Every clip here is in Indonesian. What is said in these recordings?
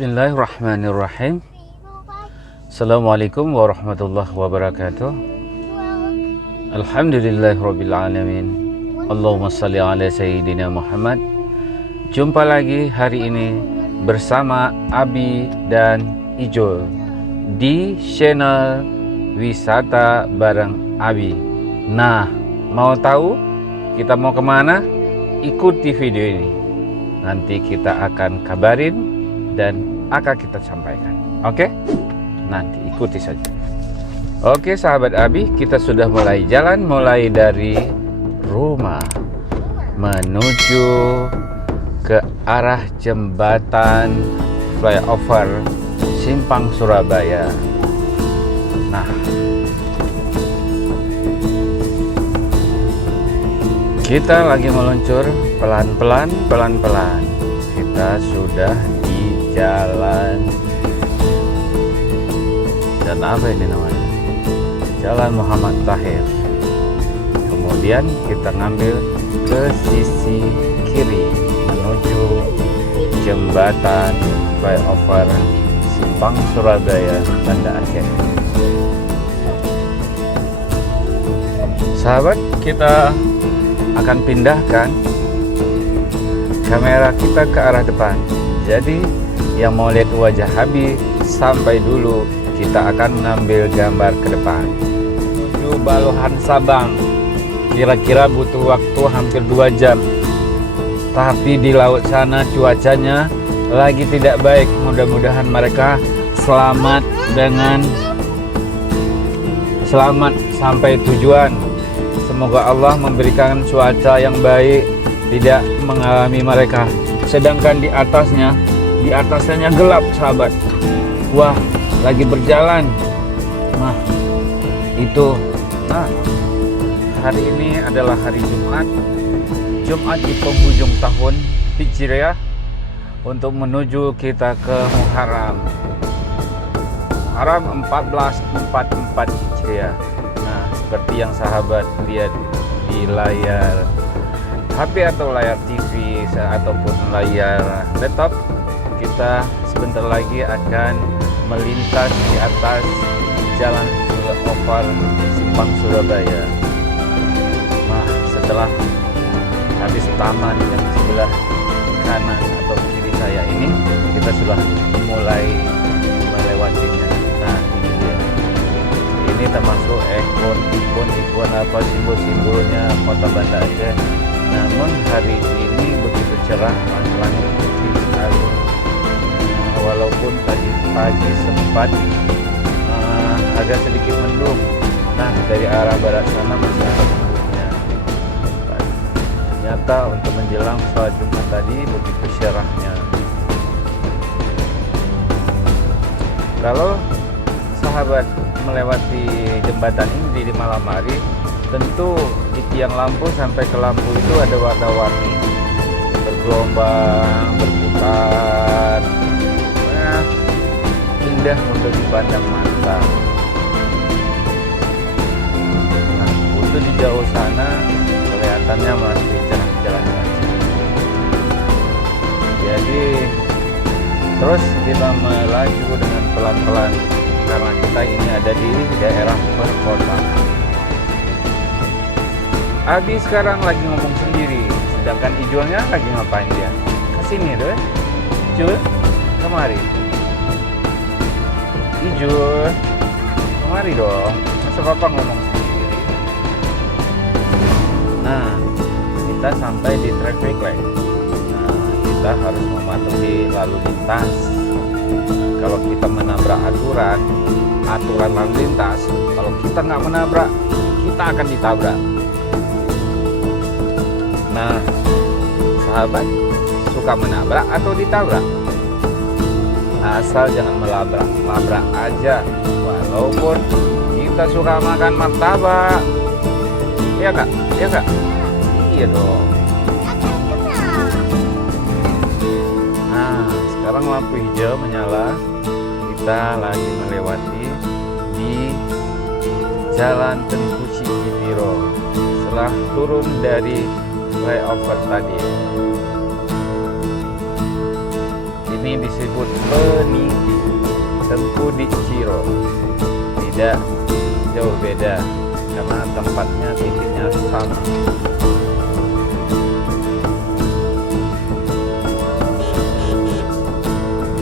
Bismillahirrahmanirrahim. Assalamualaikum warahmatullahi wabarakatuh. Alhamdulillahirabbil alamin. Allahumma shalli ala sayyidina Muhammad. Jumpa lagi hari ini bersama Abi dan Ijul di channel Wisata Bareng Abi. Nah, mau tahu kita mau kemana? Ikuti video ini. Nanti kita akan kabarin dan akan kita sampaikan. Oke? Nanti ikuti saja. Oke sahabat Abi, kita sudah mulai jalan, mulai dari rumah menuju ke arah jembatan flyover Simpang Surabaya. Nah, kita lagi meluncur pelan-pelan. Kita sudah di jalan, dan apa ini namanya, Jalan Muhammad Tahir. Kemudian kita ngambil ke sisi kiri menuju jembatan flyover Simpang Surabaya Banda Aceh. Sahabat, kita akan pindahkan kamera kita ke arah depan. Jadi yang mau lihat wajah Habib sampai dulu, kita akan mengambil gambar ke depan menuju Balohan Sabang. Kira-kira butuh waktu hampir 2 jam. Tapi di laut sana cuacanya lagi tidak baik. Mudah-mudahan mereka selamat sampai tujuan. Semoga Allah memberikan cuaca yang baik, tidak mengalami mereka. Sedangkan di atasnya gelap sahabat. Wah, lagi berjalan. Nah, itu. Nah, hari ini adalah hari Jumat di penghujung tahun Hijriah untuk menuju kita ke Muharram 1444 Hijriah. Nah, seperti yang sahabat lihat di layar HP atau layar TV ataupun layar laptop, kita sebentar lagi akan melintas di atas jalan flyover Simpang Surabaya. Nah, setelah habis taman yang sebelah kanan atau kiri saya ini, kita sudah mulai melewatinya. Nah, ini dia. Ini termasuk ikon apa, simbol-simbolnya kota Banda Aceh. Namun hari ini begitu cerah, langit putih sekali. Walaupun tadi pagi sempat agak sedikit mendung. Nah, dari arah barat sana masih ada mendungnya. Ternyata untuk menjelang sholat Jumat tadi begitu cerahnya. Kalau sahabat melewati jembatan ini di malam hari, tentu di tiang lampu sampai ke lampu itu ada warna-warni bergelombang, berputar. Nah, indah untuk dipandang mata. Nah, untuk di jauh sana kelihatannya masih cerah-cerah saja. Jadi terus kita melaju dengan pelan-pelan karena kita ini ada di daerah perkotaan. Abi sekarang lagi ngomong sendiri, sedangkan Ijulnya lagi ngapain dia? Kesini deh, Ijul, kemari. Ijul, kemari dong. Masa papa ngomong sendiri? Nah, kita sampai di traffic light. Nah, kita harus mematuhi lalu lintas. Kalau kita menabrak aturan lalu lintas, kalau kita nggak menabrak, kita akan ditabrak. Nah, sahabat, suka menabrak atau ditabrak? Asal jangan melabrak aja. Walaupun kita suka makan martabak. Iya kak? Iya kak? Iya dong. Nah, sekarang lampu hijau menyala. Kita lagi melewati di Jalan Tengku Cikidiro. Setelah turun dari flyover tadi, ini disebut Peniti, Tengku di Ciro. Tidak jauh beda karena tempatnya titiknya sama.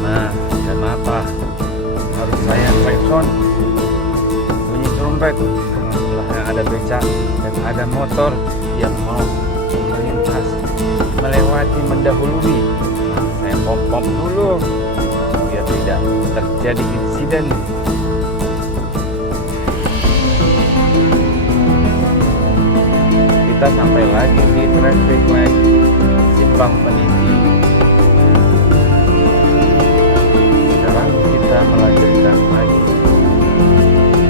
Nah, kenapa harus saya klakson bunyi trompet? Karena sebelahnya ada becak dan ada motor yang mau melintas, melewati, mendahului. Nah, saya pom-pom dulu biar tidak terjadi insiden. Kita sampai lagi di traffic light Simpang Peniti. Sekarang kita melanjutkan lagi.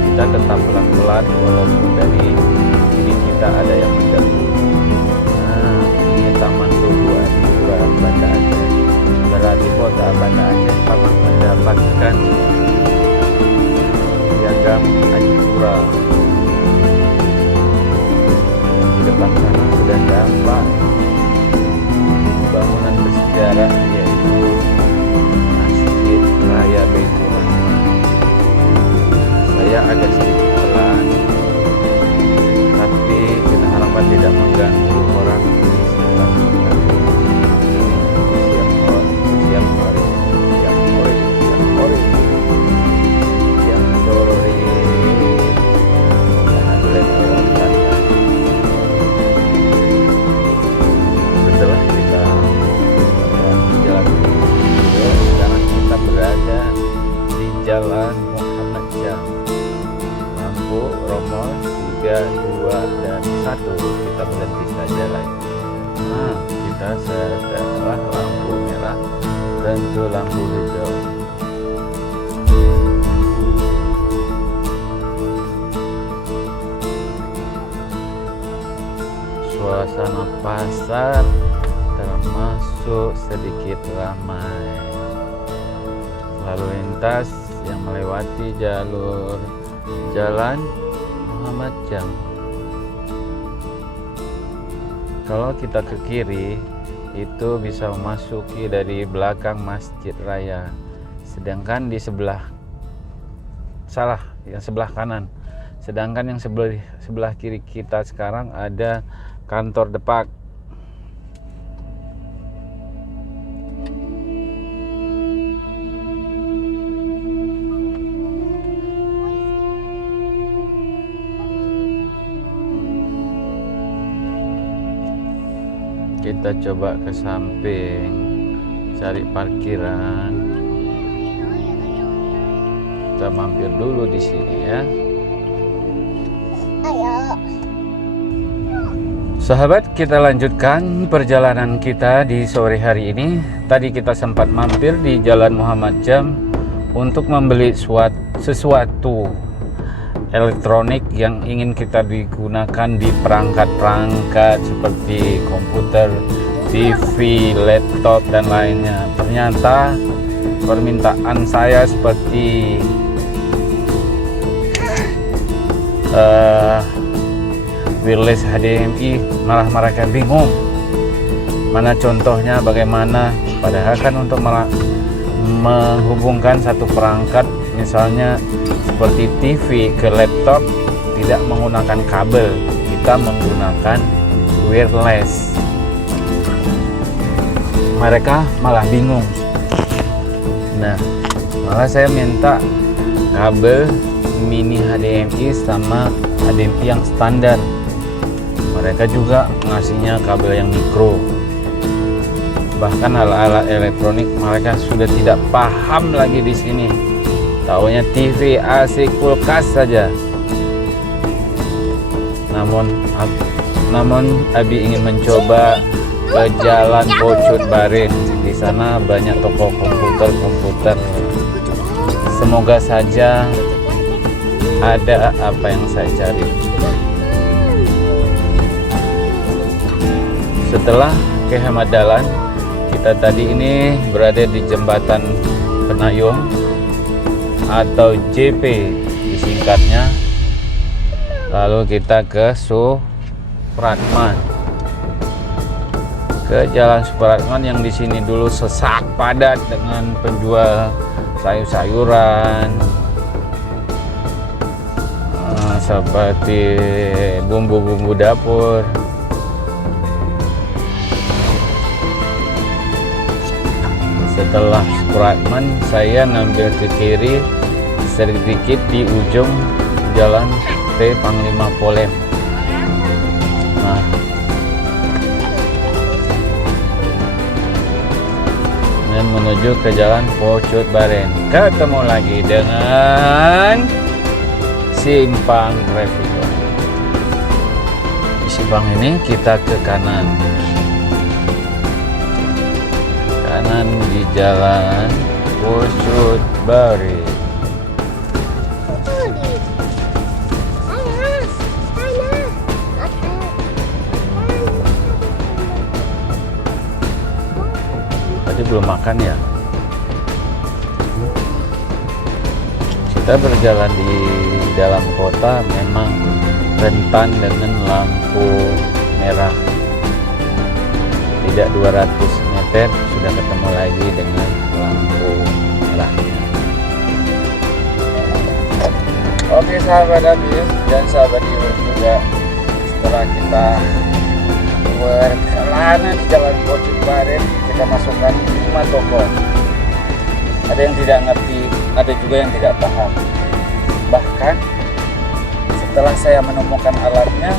Kita tetap pelan-pelan walaupun dari kiri kita ada yang mendahului. Nah, ini Taman Tuguan Banda Aceh. Berarti kota Banda Aceh pernah mendapatkan piagam Adipura. Di depan sana sudah nampak bangunan bersejarah yaitu Masjid Raya Baitur Rahman. Saya agak sedikit pelan, tapi kita harapkan tidak mengganggu orang di sekitar kita. Siang sore karena belepotan. Setelah kita melewati jalan Hijau, sekarang kita berada di Jalan Muhammad Jam. Lampu Romol 3, 2, dan 1. Kita berhenti saja lagi. Nah, kita setelah lampu merah tentu lampu hijau. Suasana pasar termasuk sedikit ramai. Lalu lintas yang melewati jalur Jalan Muhammad Jam. Kalau kita ke kiri itu bisa memasuki dari belakang Masjid Raya. Sedangkan di sebelah yang sebelah kanan. Sedangkan yang sebelah kiri kita sekarang ada kantor Depak. Kita coba ke samping cari parkiran. Kita mampir dulu di sini ya. Ayo. Sahabat, kita lanjutkan perjalanan kita di sore hari ini. Tadi kita sempat mampir di Jalan Muhammad Jam untuk membeli sesuatu elektronik yang ingin kita digunakan di perangkat-perangkat seperti komputer, TV, laptop, dan lainnya. Ternyata permintaan saya seperti wireless HDMI malah mereka bingung mana contohnya, bagaimana, padahal kan untuk menghubungkan satu perangkat misalnya seperti TV ke laptop tidak menggunakan kabel, kita menggunakan wireless. Mereka malah bingung. Nah, malah saya minta kabel mini HDMI sama HDMI yang standar. Mereka juga ngasihnya kabel yang mikro. Bahkan alat-alat elektronik mereka sudah tidak paham lagi di sini. Taunya TV, AC, kulkas saja. Namun Abi ingin mencoba ke Jalan Pocut Barin. Di sana banyak toko komputer. Semoga saja ada apa yang saya cari. Setelah ke Hamadalan, kita tadi ini berada di Jembatan Penayung atau JP disingkatnya. Lalu kita ke Supratman. ke Jalan Supratman yang di sini dulu sesak padat dengan penjual sayur-sayuran seperti bumbu-bumbu dapur. Setelah Supratman saya ngambil ke kiri sedikit di ujung Jalan T Panglima Polem. Nah, dan menuju ke Jalan Pocut Baren. Ketemu lagi dengan simpang traffic light. Di simpang ini kita ke kanan. Kanan di Jalan Pocut Baren. Belum makan ya. Kita berjalan di dalam kota memang rentan dengan lampu merah. Tidak 200 meter sudah ketemu lagi dengan lampu merahnya. Oke sahabat Abis dan sahabat Ibu juga, setelah kita berkelana di Jalan Pocut Baren, kita masukkan 5 toko. Ada yang tidak ngerti, ada juga yang tidak paham. Bahkan setelah saya menemukan alatnya,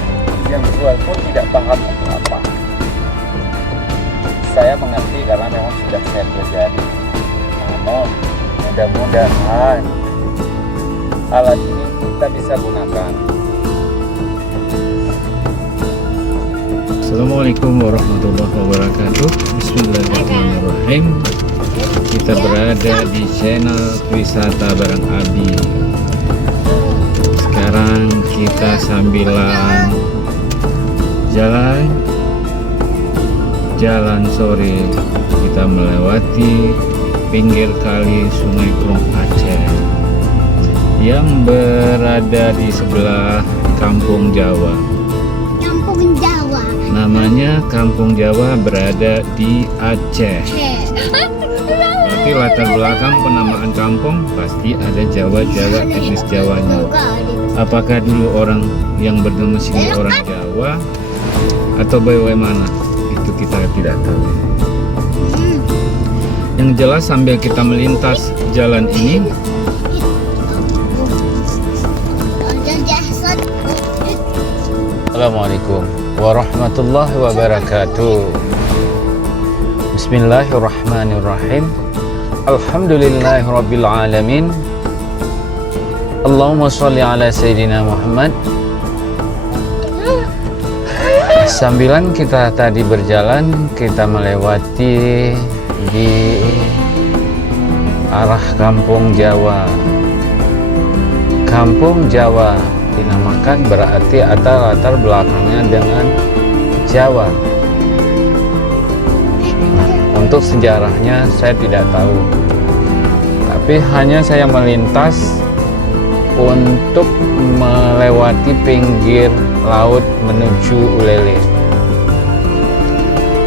yang jual pun tidak paham untuk apa. Saya mengerti karena memang sudah saya pelajari. Namun mudah-mudahan alat ini kita bisa gunakan. Assalamualaikum warahmatullahi wabarakatuh. Bismillahirrahmanirrahim. Kita berada di channel wisata bareng Abi. Sekarang kita sambilan jalan sore. Kita melewati pinggir kali Sungai Krung Aceh yang berada di sebelah Kampung Jawa. Namanya Kampung Jawa, berada di Aceh. Berarti latar belakang penamaan kampung pasti ada Jawa-Jawa, etnis Jawanya. Apakah dulu orang yang berdomisili orang Jawa atau bagaimana? Itu kita tidak tahu. Yang jelas sambil kita melintas jalan ini, Assalamualaikum warahmatullahi wabarakatuh. Bismillahirrahmanirrahim. Alhamdulillahirabbil alamin. Allahumma sholli ala sayyidina Muhammad. Sambilan kita tadi berjalan, kita melewati di arah Kampung Jawa. Kampung Jawa dinamakan berarti ada latar belakangnya dengan Jawa. Nah, untuk sejarahnya saya tidak tahu, tapi hanya saya melintas untuk melewati pinggir laut menuju Ulele.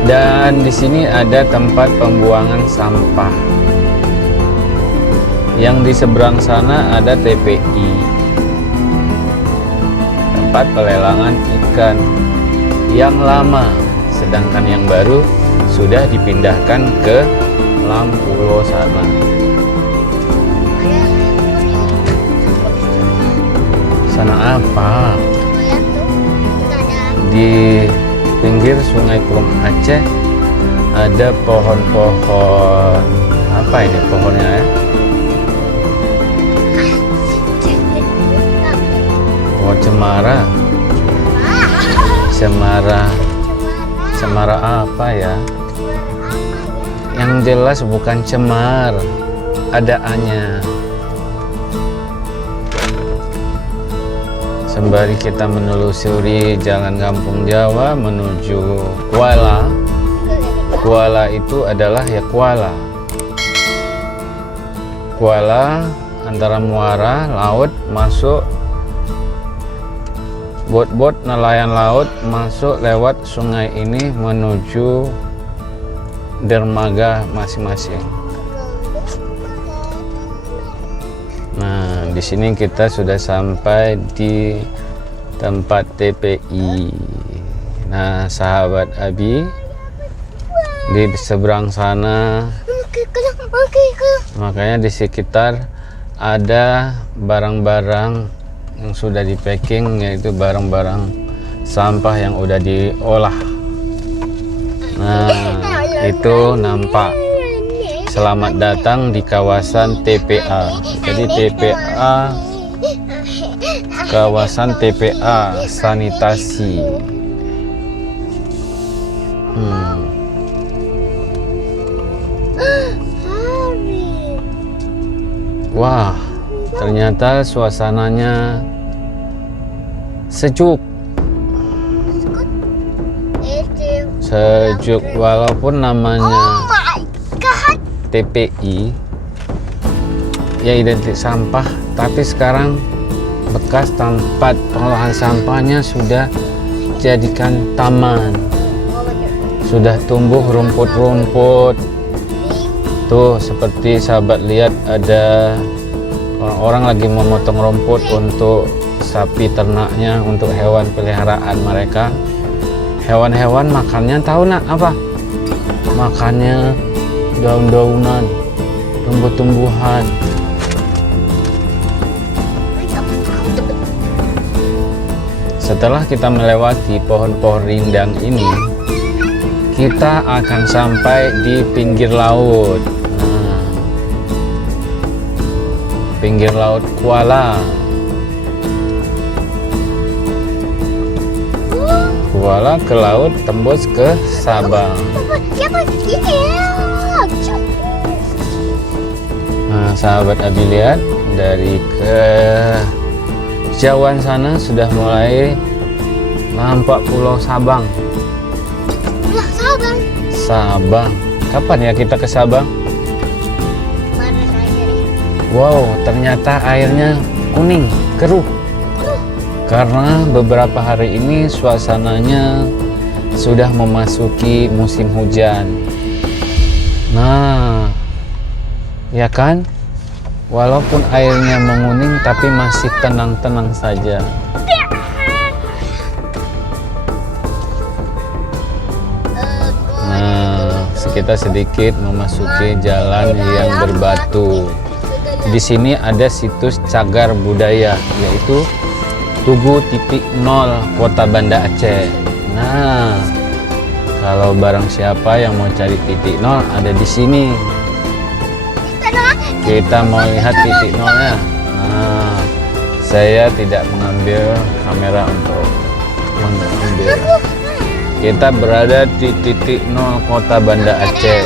Dan di sini ada tempat pembuangan sampah. Yang di seberang sana ada TPI, tempat pelelangan ikan yang lama, sedangkan yang baru sudah dipindahkan ke Lampulo sana. Sana apa? Di pinggir Sungai Krung Aceh ada pohon-pohon, apa ini pohonnya ya? Pohon cemara. Cemara apa ya? Yang jelas bukan cemar, ada A-nya. Sembari kita menelusuri jalan Kampung Jawa menuju Kuala. Kuala itu adalah ya Kuala antara muara laut masuk, bot-bot nelayan laut masuk lewat sungai ini menuju dermaga masing-masing. Nah, di sini kita sudah sampai di tempat TPI. Nah, sahabat Abi, di seberang sana, makanya di sekitar ada barang-barang yang sudah di packing, yaitu barang-barang sampah yang udah diolah. Nah, itu nampak. Selamat datang di kawasan TPA. Jadi TPA, kawasan TPA sanitasi. Wah, ternyata suasananya sejuk. Sejuk walaupun namanya TPI, ya identik sampah, tapi sekarang bekas tempat pengolahan sampahnya sudah jadikan taman. Sudah tumbuh rumput-rumput. Tuh, seperti sahabat lihat, ada orang-orang lagi memotong rumput untuk sapi ternaknya, untuk hewan peliharaan mereka. Hewan-hewan makannya tahu nak apa? Makannya daun-daunan, tumbuh-tumbuhan. Setelah kita melewati pohon-pohon rindang ini, kita akan sampai di pinggir laut. Nah, pinggir laut Kuala. Kuala ke laut tembus ke Sabang. Nah, sahabat Abi lihat dari kejauhan sana sudah mulai nampak Pulau Sabang. Sabang. Kapan ya kita ke Sabang? Wow, ternyata airnya kuning, keruh. Karena beberapa hari ini suasananya sudah memasuki musim hujan. Nah, ya kan? Walaupun airnya menguning tapi masih tenang-tenang saja. Kita sedikit memasuki jalan yang berbatu. Di sini ada situs cagar budaya, yaitu Tugu.0 Kota Banda Aceh. Nah, kalau barang siapa yang mau cari titik nol, ada di sini. Kita mau lihat titik nolnya. Nah, saya tidak mengambil kamera untuk mengambil. Kita berada di titik nol Kota Banda Aceh.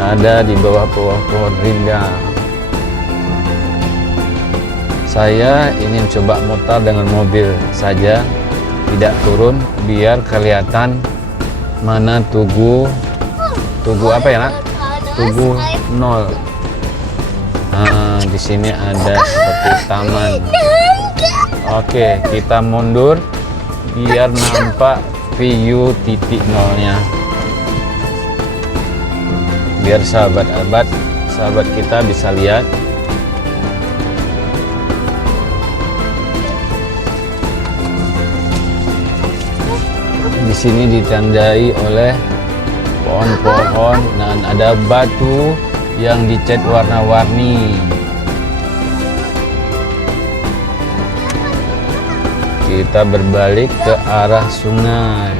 Ada di bawah pohon rindang. Saya ingin coba mutar dengan mobil saja, tidak turun, biar kelihatan mana tugu apa ya nak? Tugu 0. Nah, di sini ada seperti taman. Oke, kita mundur biar nampak view titik nolnya, biar sahabat kita bisa lihat. Di sini ditandai oleh pohon-pohon dan ada batu yang dicat warna-warni. Kita berbalik ke arah sungai.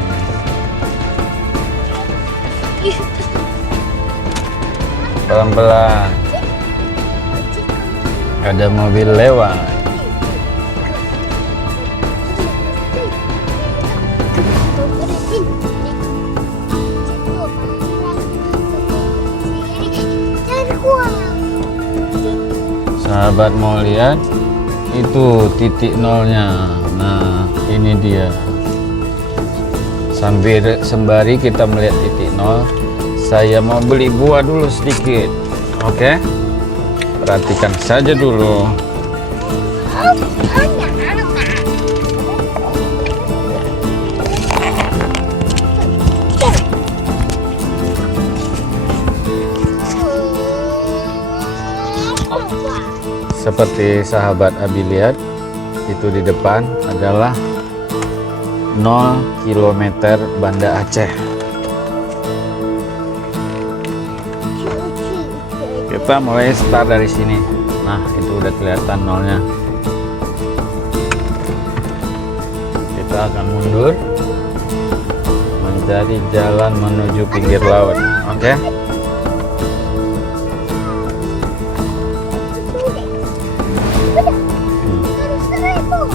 Pelan-pelan. Ada mobil lewat. Sahabat mau lihat? Itu titik nolnya. Nah, ini dia. Sembari kita melihat titik nol, saya mau beli buah dulu sedikit. Oke? Perhatikan saja dulu. Seperti sahabat Abi lihat, itu di depan adalah 0 km Banda Aceh. Kita mulai start dari sini. Nah, itu udah kelihatan nolnya. Kita akan mundur menjadi jalan menuju pinggir laut. Oke?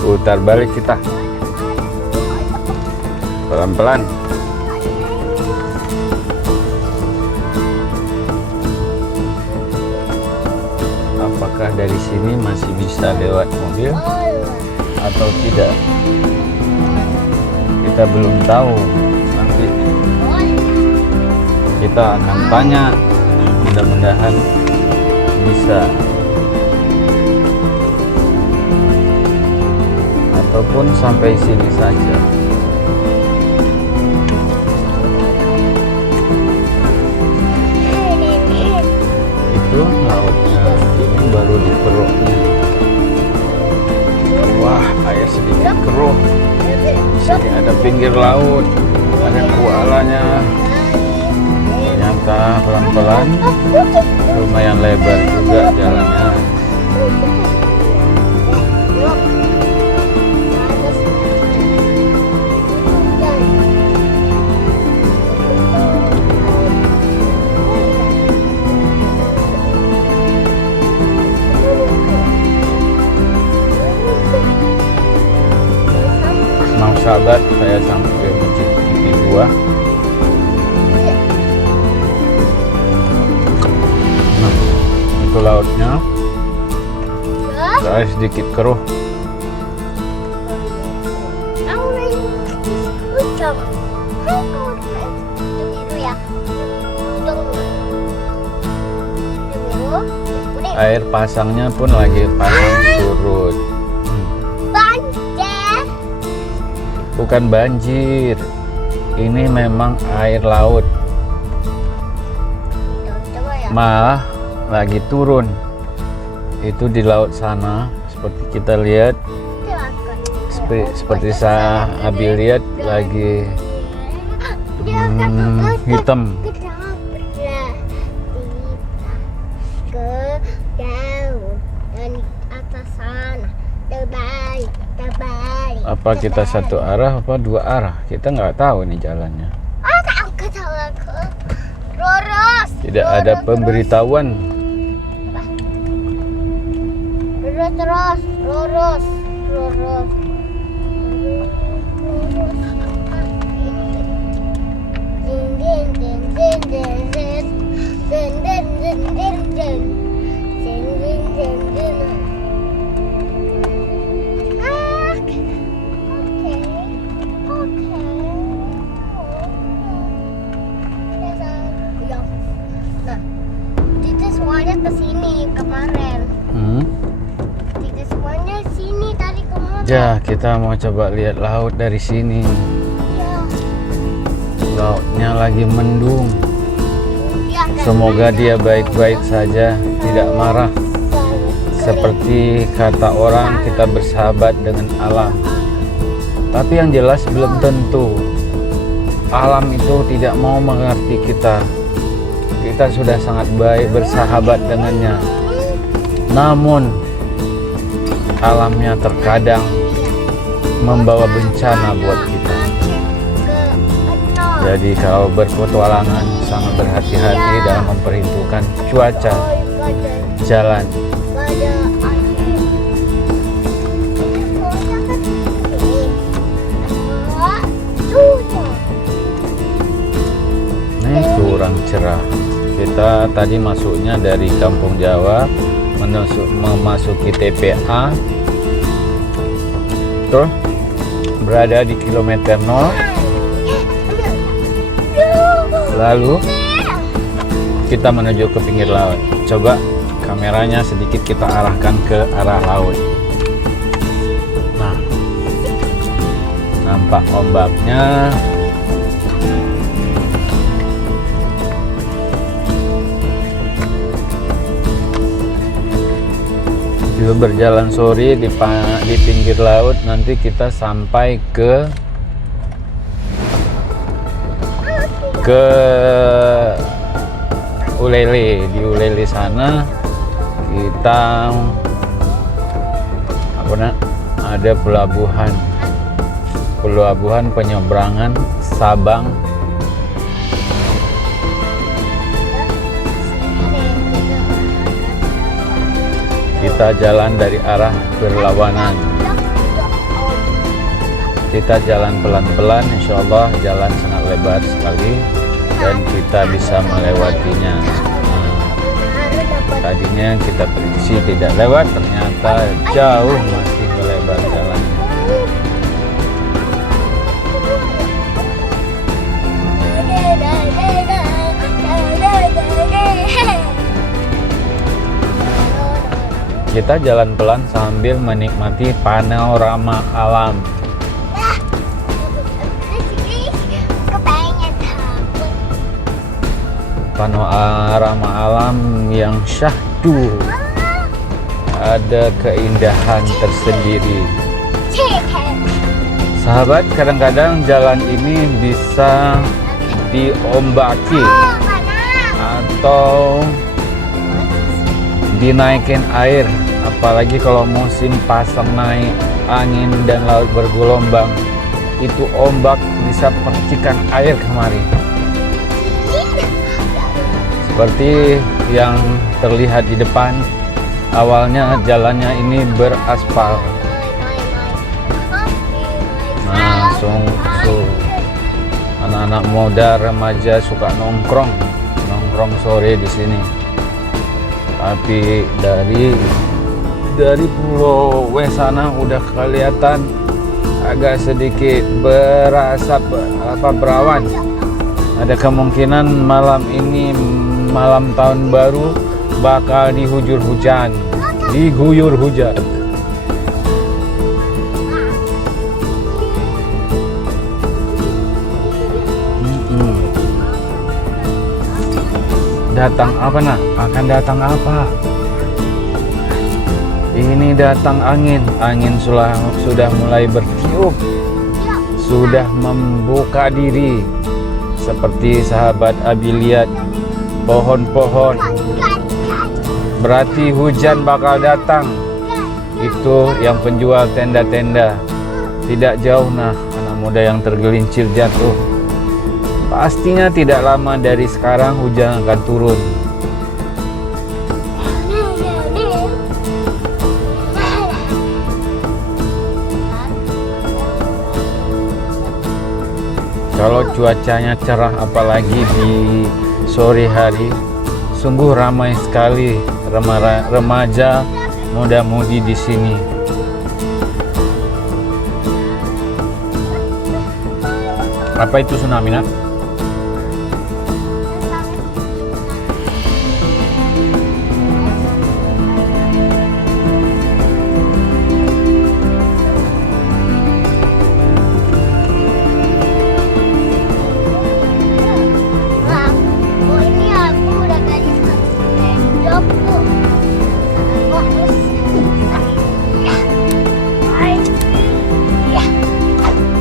Putar balik kita. Pelan-pelan. Apakah dari sini masih bisa lewat mobil atau tidak? Kita belum tahu. Nanti kita akan tanya. Mudah-mudahan bisa. Ataupun sampai sini saja. Itu lautnya, ini baru di perutnya. Wah, air sedikit keruh. Sini ada pinggir laut, ada kualanya. Ternyata pelan-pelan, lumayan lebar juga jalannya. Sahabat, saya sampai Masjid Gigi 2. Nah, itu lautnya. Saya sedikit keruh. Air pasangnya pun lagi pasang surut. Bukan banjir, ini memang air laut. Malah lagi turun. Itu di laut sana, seperti kita lihat, seperti saya Abi lihat lagi hitam. Apa kita satu arah apa dua arah? Kita nggak tahu nih jalannya. Tidak ada pemberitahuan. Lurus. Ke sini kemarin. Tidak semuanya sini tadi kemarin. Ya, kita mau coba lihat laut dari sini. Ya. Lautnya lagi mendung. Ya, Semoga dia baik-baik saja, tidak marah. Seperti kata orang, kita bersahabat dengan alam. Tapi yang jelas belum tentu. Alam itu tidak mau mengerti kita. Kita sudah sangat baik bersahabat dengannya. Namun alamnya terkadang membawa bencana buat kita. Jadi kalau berpetualangan sangat berhati-hati dalam memperhitungkan cuaca, jalan. Ini kurang cerah. Kita tadi masuknya dari Kampung Jawa memasuki TPA, terus berada di kilometer 0. Lalu kita menuju ke pinggir laut. Coba kameranya sedikit kita arahkan ke arah laut. Nah, nampak ombaknya. Sambil berjalan sore di pinggir laut, nanti kita sampai ke Ulele. Di Ulele sana kita ada pelabuhan penyeberangan Sabang. Kita jalan dari arah berlawanan. Kita jalan pelan-pelan, insya Allah jalan sangat lebar sekali dan kita bisa melewatinya. Tadinya kita prediksi tidak lewat, ternyata jauh masih melebar jalannya. Kita jalan pelan sambil menikmati panorama alam. Panorama alam yang syahdu, ada keindahan tersendiri. Sahabat, kadang-kadang jalan ini bisa diombaki atau dinaikin air, apalagi kalau musim pasang naik angin dan laut bergelombang, itu ombak bisa percikan air kemari. Seperti yang terlihat di depan, awalnya jalannya ini beraspal. Nah, anak-anak muda remaja suka nongkrong sore di sini. Tapi dari pulau W sana udah kelihatan agak sedikit berasap berawan. Ada kemungkinan malam ini, malam tahun baru, bakal diguyur hujan. Datang apa nak? Akan datang apa? Ini datang angin sudah mulai bertiup, sudah membuka diri. Seperti sahabat Abi lihat pohon-pohon, berarti hujan bakal datang. Itu yang penjual tenda-tenda. Tidak jauh nah, anak muda yang tergelincir jatuh. Pastinya tidak lama dari sekarang hujan akan turun. Kalau cuacanya cerah, apalagi di sore hari, sungguh ramai sekali remaja muda-mudi di sini. Apa itu tsunami nak?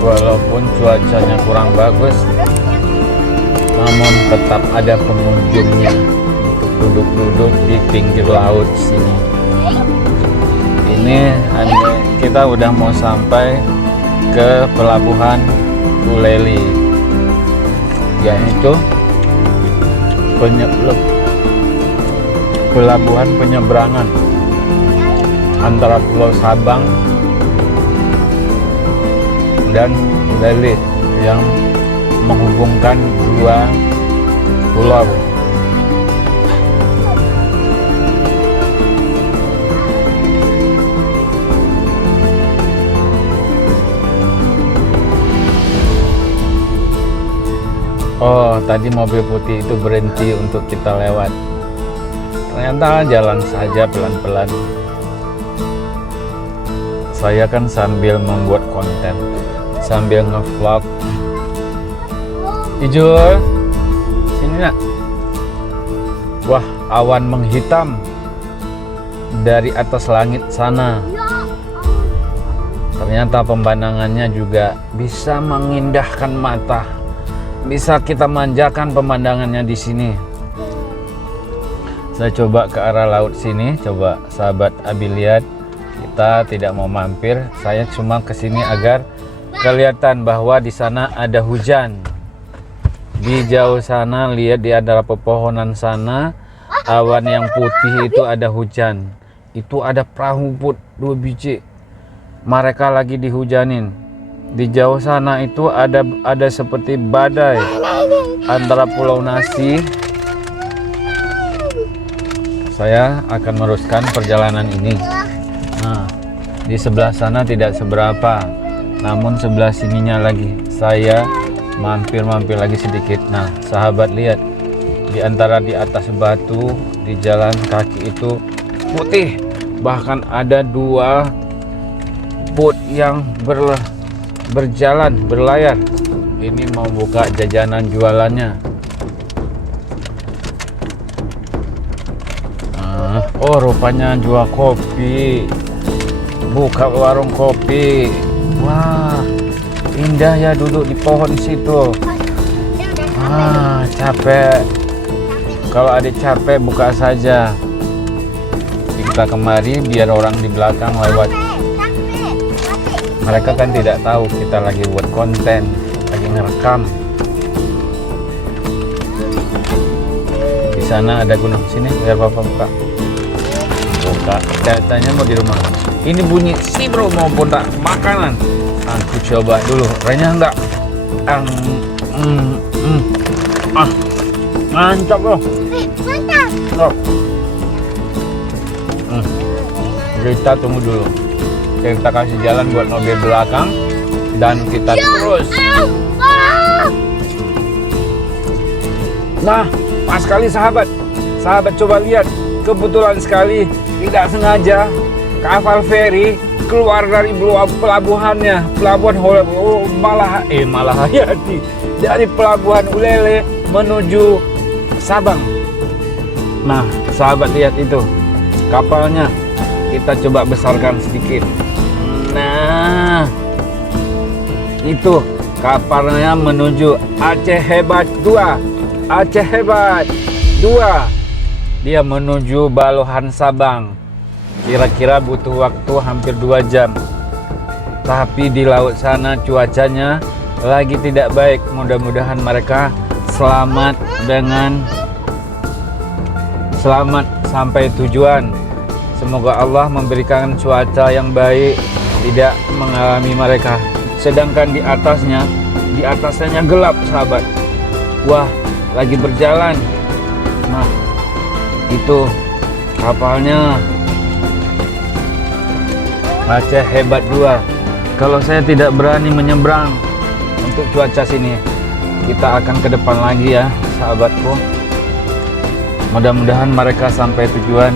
Walaupun cuacanya kurang bagus, namun tetap ada pengunjungnya untuk duduk-duduk di pinggir laut sini. Ini kita udah mau sampai ke pelabuhan Ulele, yaitu pelabuhan penyeberangan antara Pulau Sabang dan Ulele yang menghubungkan dua pulau. Oh, tadi mobil putih itu berhenti untuk kita lewat. Ternyata jalan saja pelan-pelan. Saya kan sambil membuat konten, sambil nge-vlog. Ijul, sini nak. Wah, awan menghitam. dari atas langit sana. Ternyata pemandangannya juga bisa mengindahkan mata. Bisa kita manjakan pemandangannya di sini. Saya coba ke arah laut sini, coba sahabat Abi lihat. Kita tidak mau mampir, saya cuma ke sini agar kelihatan bahwa di sana ada hujan. Di jauh sana lihat di antara pepohonan sana, awan yang putih itu ada hujan. Itu ada perahu put 2 biji. Mereka lagi dihujanin. Di jauh sana itu ada seperti badai antara Pulau Nasi. Saya akan meneruskan perjalanan ini. Nah, di sebelah sana tidak seberapa, namun sebelah sininya lagi saya mampir lagi sedikit. Nah, sahabat lihat di antara di atas batu di jalan kaki itu putih, bahkan ada 2 boat yang berjalan berlayar. Ini mau buka jajanan jualannya. Oh, rupanya jual kopi. Buka warung kopi. Wah, indah ya duduk di pohon situ. Capek. Kalau adik capek buka saja. Kita kemari biar orang di belakang lewat. Mereka kan tidak tahu kita lagi buat konten, lagi ngerekam. Di sana ada gunung, sini biar Bapak buka. Buka. Katanya mau di rumah. Ini bunyi si bro mau bontak makanan. Aku coba dulu. Renyah enggak? Mantap loh. Mantap. Kita tunggu dulu. Kita kasih jalan buat mobil belakang dan kita terus. Nah, pas sekali sahabat. Sahabat coba lihat. Kebetulan sekali tidak sengaja kapal feri keluar dari pelabuhannya, pelabuhan Malahayati, dari pelabuhan Ulele menuju Sabang. Nah, sahabat lihat itu kapalnya, kita coba besarkan sedikit. Nah, itu kapalnya menuju Aceh Hebat 2. Aceh Hebat 2. Dia menuju Balohan Sabang. Kira-kira butuh waktu hampir 2 jam. Tapi di laut sana cuacanya lagi tidak baik. Mudah-mudahan mereka selamat sampai tujuan. Semoga Allah memberikan cuaca yang baik, tidak mengalami mereka. Sedangkan di atasnya gelap, sahabat. Wah, lagi berjalan. Nah, itu kapalnya Aceh Hebat 2. Kalau saya tidak berani menyeberang untuk cuaca sini, kita akan ke depan lagi ya, sahabatku. Mudah-mudahan mereka sampai tujuan.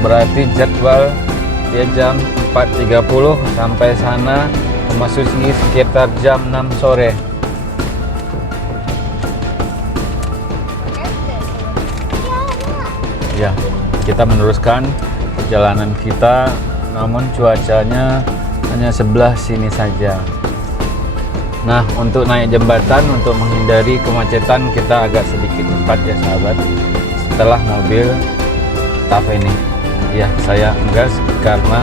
Berarti jadwal dia jam 4.30 sampai sana, memasuki sekitar jam 6 sore. Ya, kita meneruskan perjalanan kita, namun cuacanya hanya sebelah sini saja. Nah, untuk naik jembatan, untuk menghindari kemacetan, kita agak sedikit cepat ya sahabat. Setelah mobil TAF ini, ya saya ngegas karena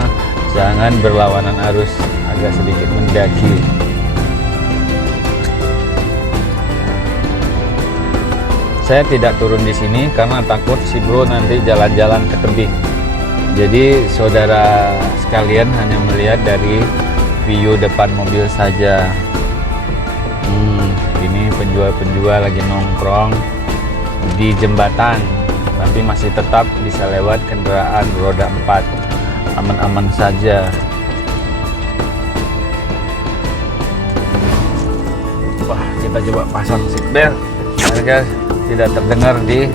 jangan berlawanan arus, agak sedikit mendaki. Saya tidak turun di sini karena takut si bro nanti jalan-jalan ke tebing. Jadi saudara sekalian hanya melihat dari view depan mobil saja. Ini penjual-penjual lagi nongkrong di jembatan, tapi masih tetap bisa lewat kendaraan roda 4. Aman-aman saja. Wah, kita coba pasang seatbelt agar tidak terdengar di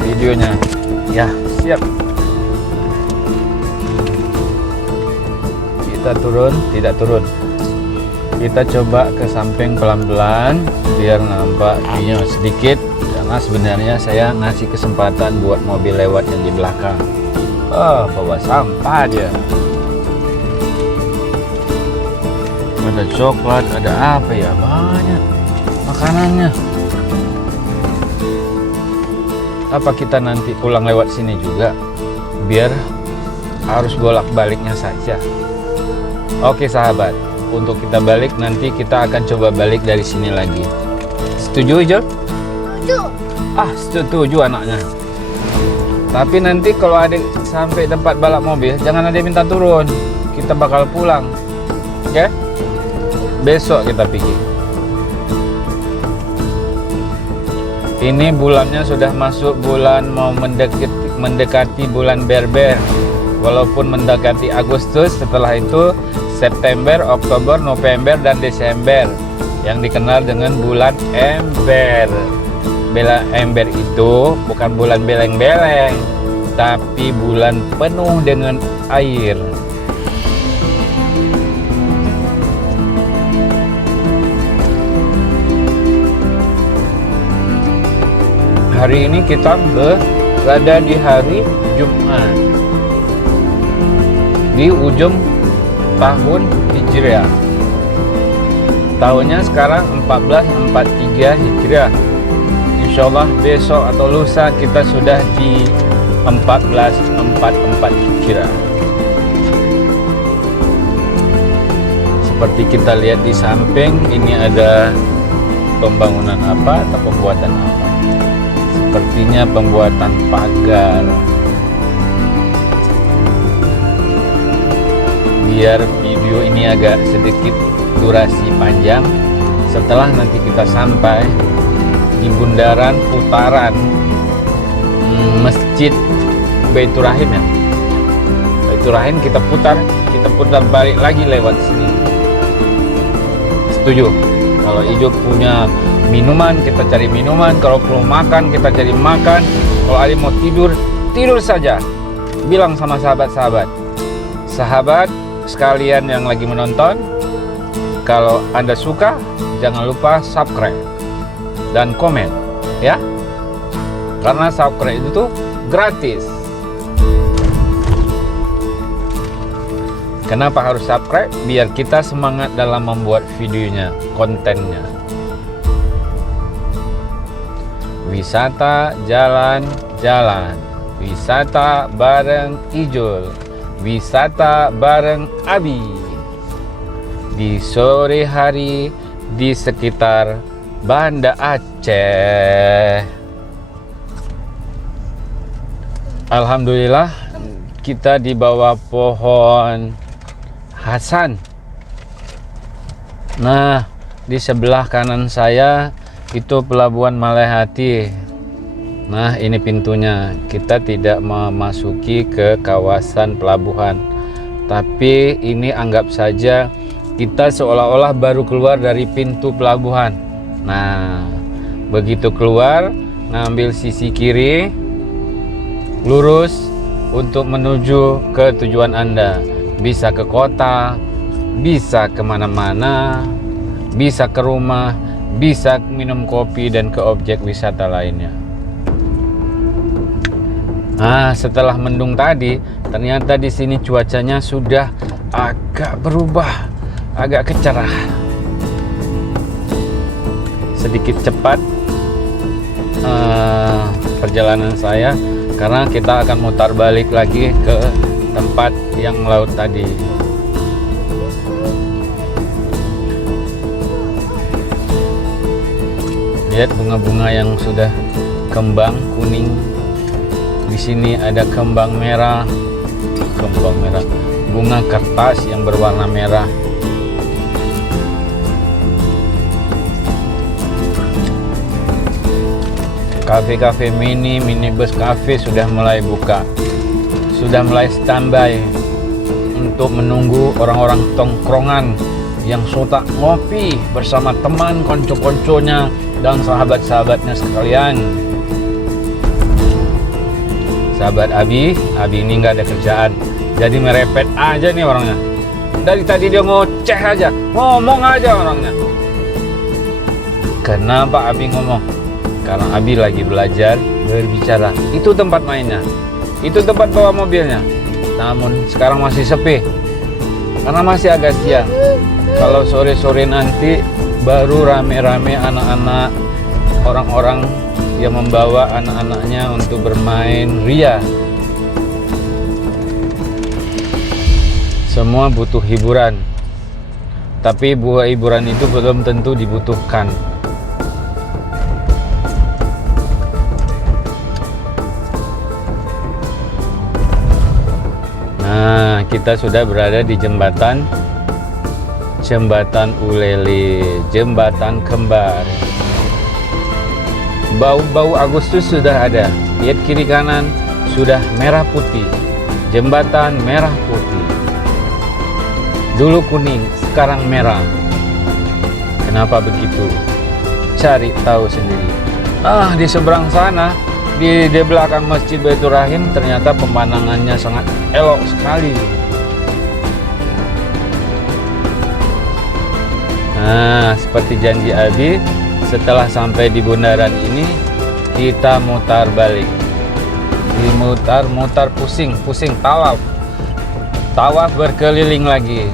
videonya. Ya, siap. Kita turun, tidak turun. Kita coba ke samping pelan-pelan biar nampak view sedikit. Karena sebenarnya saya ngasih kesempatan buat mobil lewat yang di belakang. Bawa sampah dia. Ada coklat, ada apa ya, banyak makanannya. Apa kita nanti pulang lewat sini juga, biar harus bolak-baliknya saja. Oke sahabat, untuk kita balik nanti kita akan coba balik dari sini lagi. Setuju Ijol? Setuju anaknya. Tapi nanti kalau ada sampai tempat balap mobil, jangan ada yang minta turun. Kita bakal pulang. Oke? Besok kita pergi. Ini bulannya sudah masuk bulan mau mendekati bulan berber. Walaupun mendekati Agustus, setelah itu September, Oktober, November, dan Desember yang dikenal dengan bulan ember. Ember itu bukan bulan beleng-beleng, tapi bulan penuh dengan air. Hari ini kita berada di hari Jumat, di ujung tahun Hijriah. Tahunnya sekarang 1443 Hijriah. Insya Allah besok atau lusa kita sudah di 1444 Hijriah. Seperti kita lihat di samping, ini ada pembangunan apa atau pembuatan apa? Sepertinya pembuatan pagar. Biar video ini agak sedikit durasi panjang, setelah nanti kita sampai di bundaran putaran Masjid Baitur Rahim ya. Baitur Rahim kita putar balik lagi lewat sini. Setuju? Kalau Ijo punya minuman, kita cari minuman. Kalau perlu makan, kita cari makan. Kalau ada mau tidur, tidur saja. Bilang sama sahabat-sahabat. Sahabat sekalian yang lagi menonton, kalau Anda suka, jangan lupa subscribe dan komen ya. Karena subscribe itu tuh gratis. Kenapa harus subscribe? Biar kita semangat dalam membuat videonya, kontennya. Wisata jalan-jalan, wisata bareng Ijul, wisata bareng Abi. Di sore hari di sekitar Banda Aceh. Alhamdulillah kita di bawah pohon Hasan. Nah, di sebelah kanan saya itu pelabuhan Malehati. Nah, ini pintunya. Kita tidak memasuki ke kawasan pelabuhan, tapi ini anggap saja kita seolah-olah baru keluar dari pintu pelabuhan. Nah, begitu keluar, ngambil sisi kiri, lurus untuk menuju ke tujuan Anda. Bisa ke kota, bisa kemana-mana, bisa ke rumah, bisa minum kopi dan ke objek wisata lainnya. Nah, setelah mendung tadi, ternyata di sini cuacanya sudah agak berubah, agak kecerah. Sedikit cepat perjalanan saya karena kita akan mutar balik lagi ke tempat yang laut tadi. Lihat bunga-bunga yang sudah kembang kuning. Di sini ada kembang merah, bunga kertas yang berwarna merah. Kafe-kafe minibus kafe sudah mulai buka. Sudah mulai standby untuk menunggu orang-orang tongkrongan yang suka ngopi bersama teman, konco-konconya, dan sahabat-sahabatnya sekalian. Sahabat Abi ini nggak ada kerjaan, jadi merepet aja nih orangnya. Dari tadi dia ngoceh aja, ngomong aja orangnya. Kenapa Abi ngomong? Karena Abi lagi belajar berbicara. Itu tempat mainnya, itu tempat bawa mobilnya. Namun sekarang masih sepi karena masih agak siang. Kalau sore-sore nanti baru rame-rame anak-anak, orang-orang yang membawa anak-anaknya untuk bermain ria. Semua butuh hiburan, tapi buah hiburan itu belum tentu dibutuhkan. Nah, kita sudah berada di jembatan Ulele, jembatan kembar. Bau-bau Agustus sudah ada. Lihat kiri kanan sudah merah putih. Jembatan merah putih. Dulu kuning, sekarang merah. Kenapa begitu? Cari tahu sendiri. Di seberang sana, di belakang Masjid Baitur Rahim, ternyata pemandangannya sangat elok sekali. Nah, seperti janji Abi, setelah sampai di bundaran ini kita mutar balik. Dimutar-mutar pusing tawaf berkeliling lagi.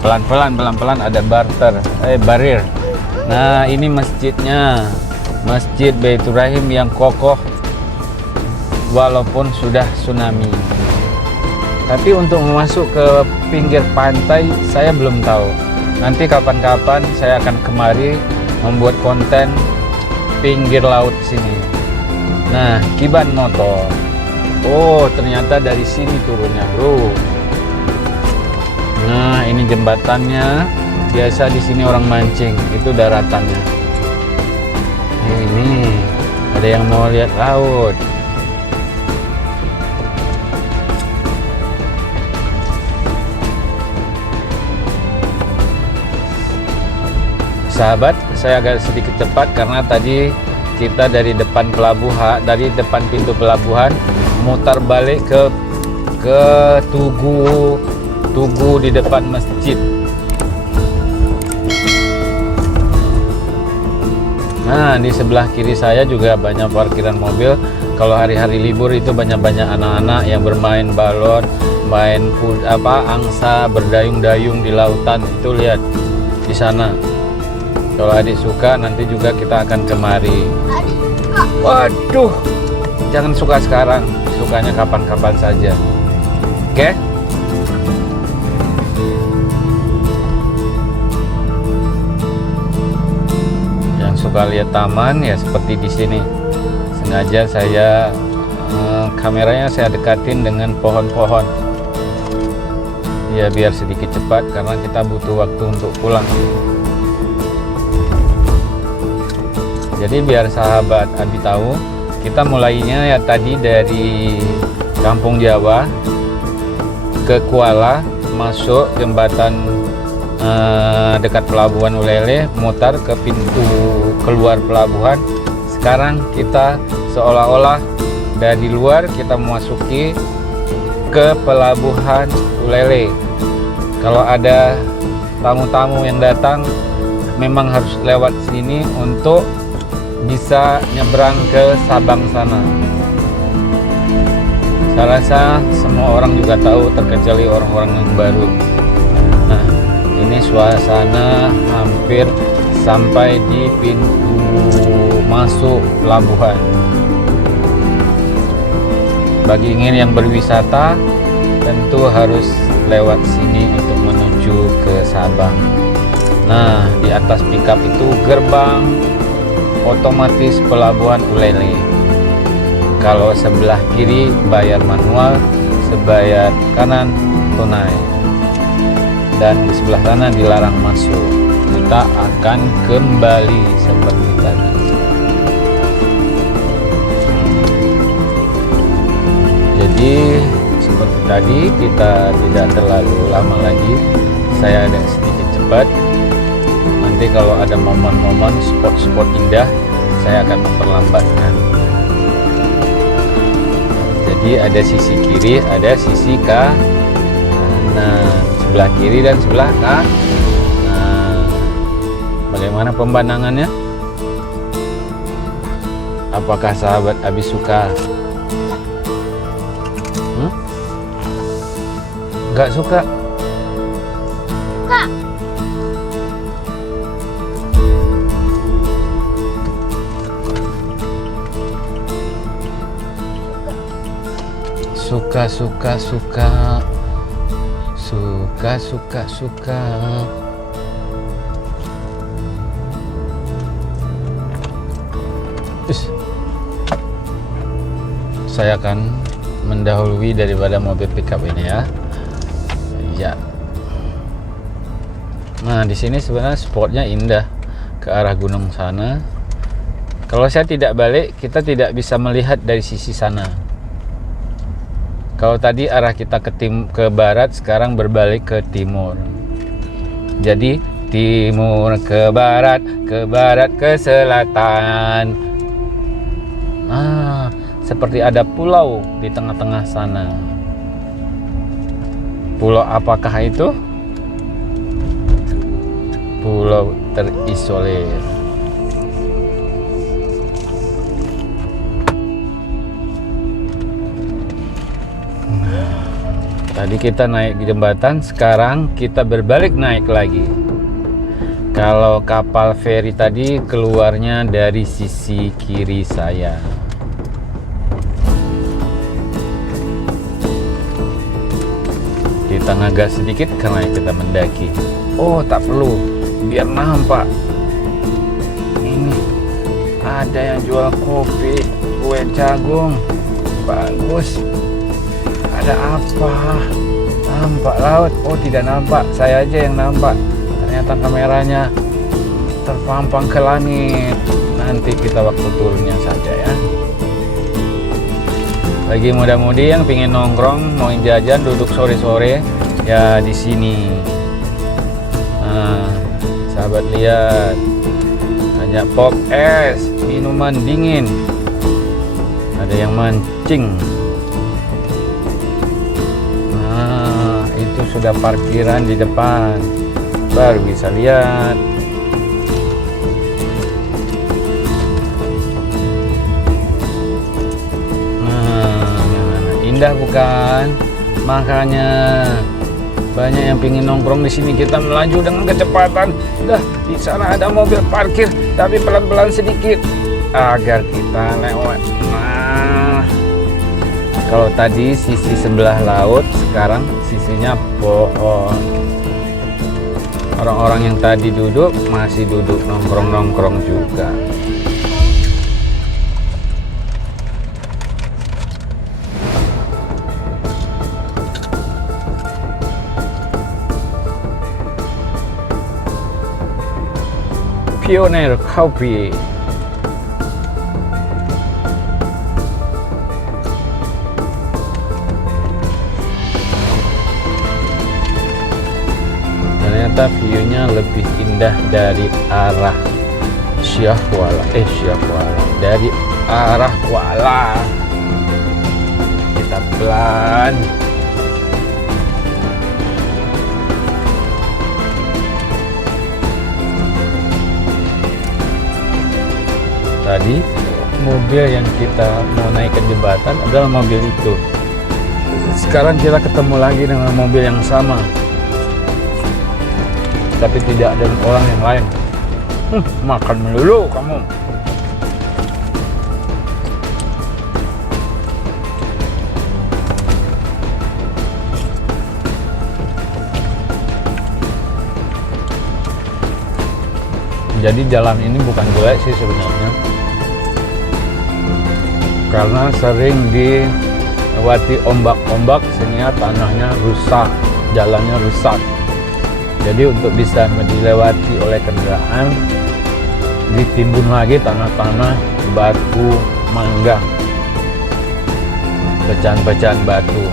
Pelan-pelan ada barir. Nah, ini masjidnya, Masjid Baitur Rahim yang kokoh walaupun sudah tsunami. Tapi untuk masuk ke pinggir pantai saya belum tahu. Nanti kapan-kapan saya akan kemari membuat konten pinggir laut sini. Nah, Kiban motor. Oh, ternyata dari sini turunnya, bro. Nah, ini jembatannya. Biasa di sini orang mancing, itu daratannya. Ini ada yang mau lihat laut. Sahabat, saya agak sedikit cepat karena tadi kita dari depan pintu pelabuhan mutar balik ke tugu di depan masjid. Nah, di sebelah kiri saya juga banyak parkiran mobil. Kalau hari-hari libur itu banyak-banyak anak-anak yang bermain balon, main angsa, berdayung-dayung di lautan. Itu lihat di sana. Kalau adik suka, nanti juga kita akan kemari. Waduh, jangan suka sekarang, sukanya kapan-kapan saja. Oke? Yang suka lihat taman ya seperti di sini. Sengaja saya kameranya saya dekatin dengan pohon-pohon. Ya biar sedikit cepat karena kita butuh waktu untuk pulang. Jadi biar sahabat Abi tahu, kita mulainya ya tadi dari Kampung Jawa ke Kuala, masuk jembatan dekat pelabuhan Ulele, mutar ke pintu keluar pelabuhan. Sekarang kita seolah-olah dari luar kita memasuki ke pelabuhan Ulele. Kalau ada tamu-tamu yang datang, memang harus lewat sini untuk bisa nyebrang ke Sabang sana. Saya rasa semua orang juga tahu, terkecuali orang-orang yang baru. Nah, ini suasana hampir sampai di pintu masuk pelabuhan. Bagi yang berwisata, tentu harus lewat sini untuk menuju ke Sabang. Nah, di atas pickup itu gerbang otomatis pelabuhan Ulele. Kalau sebelah kiri bayar manual, sebelah kanan tunai. Dan di sebelah sana dilarang masuk. Kita akan kembali seperti tadi. Jadi seperti tadi, kita tidak terlalu lama lagi. Saya ada sedikit cepat. Nanti kalau ada momen-momen spot-spot indah, saya akan memperlambatkan. Jadi ada sisi kiri, ada sisi kanan, sebelah kiri dan sebelah kanan. Bagaimana pemandangannya? Apakah sahabat Abi suka? Nggak suka? Kak. Suka, suka, suka. Suka, suka, suka. Saya akan mendahului daripada mobil pickup ini ya. Ya. Nah, di sini sebenarnya spotnya indah ke arah gunung sana. Kalau saya tidak balik, kita tidak bisa melihat dari sisi sana. Kalau tadi arah kita ke barat, sekarang berbalik ke timur. Jadi timur ke barat ke selatan. Seperti ada pulau di tengah-tengah sana. Pulau apakah itu? Pulau terisolir. Tadi kita naik di jembatan, sekarang kita berbalik naik lagi. Kalau kapal feri tadi keluarnya dari sisi kiri saya. Kita ngegas sedikit karena kita mendaki. Oh, tak perlu, biar nampak. Ini ada yang jual kopi, kue jagung, bagus. Ada apa? Nampak laut? Oh, tidak nampak, saya aja yang nampak. Ternyata kameranya terpampang ke langit. Nanti kita waktu turunnya saja ya. Bagi muda-mudi yang pingin nongkrong, mau jajan, duduk sore-sore ya di sini. Nah, sahabat lihat, hanya pop es, minuman dingin. Ada yang mancing. Nah, itu sudah parkiran di depan, baru bisa lihat. Indah bukan? Makanya banyak yang pingin nongkrong di sini. Kita melaju dengan kecepatan. Di sana ada mobil parkir, tapi pelan-pelan sedikit agar kita lewat. Nah, kalau tadi sisi sebelah laut, sekarang sisinya pohon. Orang-orang yang tadi duduk masih duduk nongkrong-nongkrong juga. Pioneer Coffee. Ternyata view-nya lebih indah dari arah Syahwala. Dari arah Kuala. Kita pelan. Tadi mobil yang kita mau naikkan jembatan adalah mobil itu. Sekarang kita ketemu lagi dengan mobil yang sama, tapi tidak ada orang yang lain. Makan melulu kamu. Jadi jalan ini bukan jelek sih sebenarnya, karena sering dilewati ombak-ombak sehingga tanahnya rusak, jalannya rusak. Jadi untuk bisa dilewati oleh kendaraan, ditimbun lagi tanah-tanah, batu, mangga, pecahan-pecahan batu.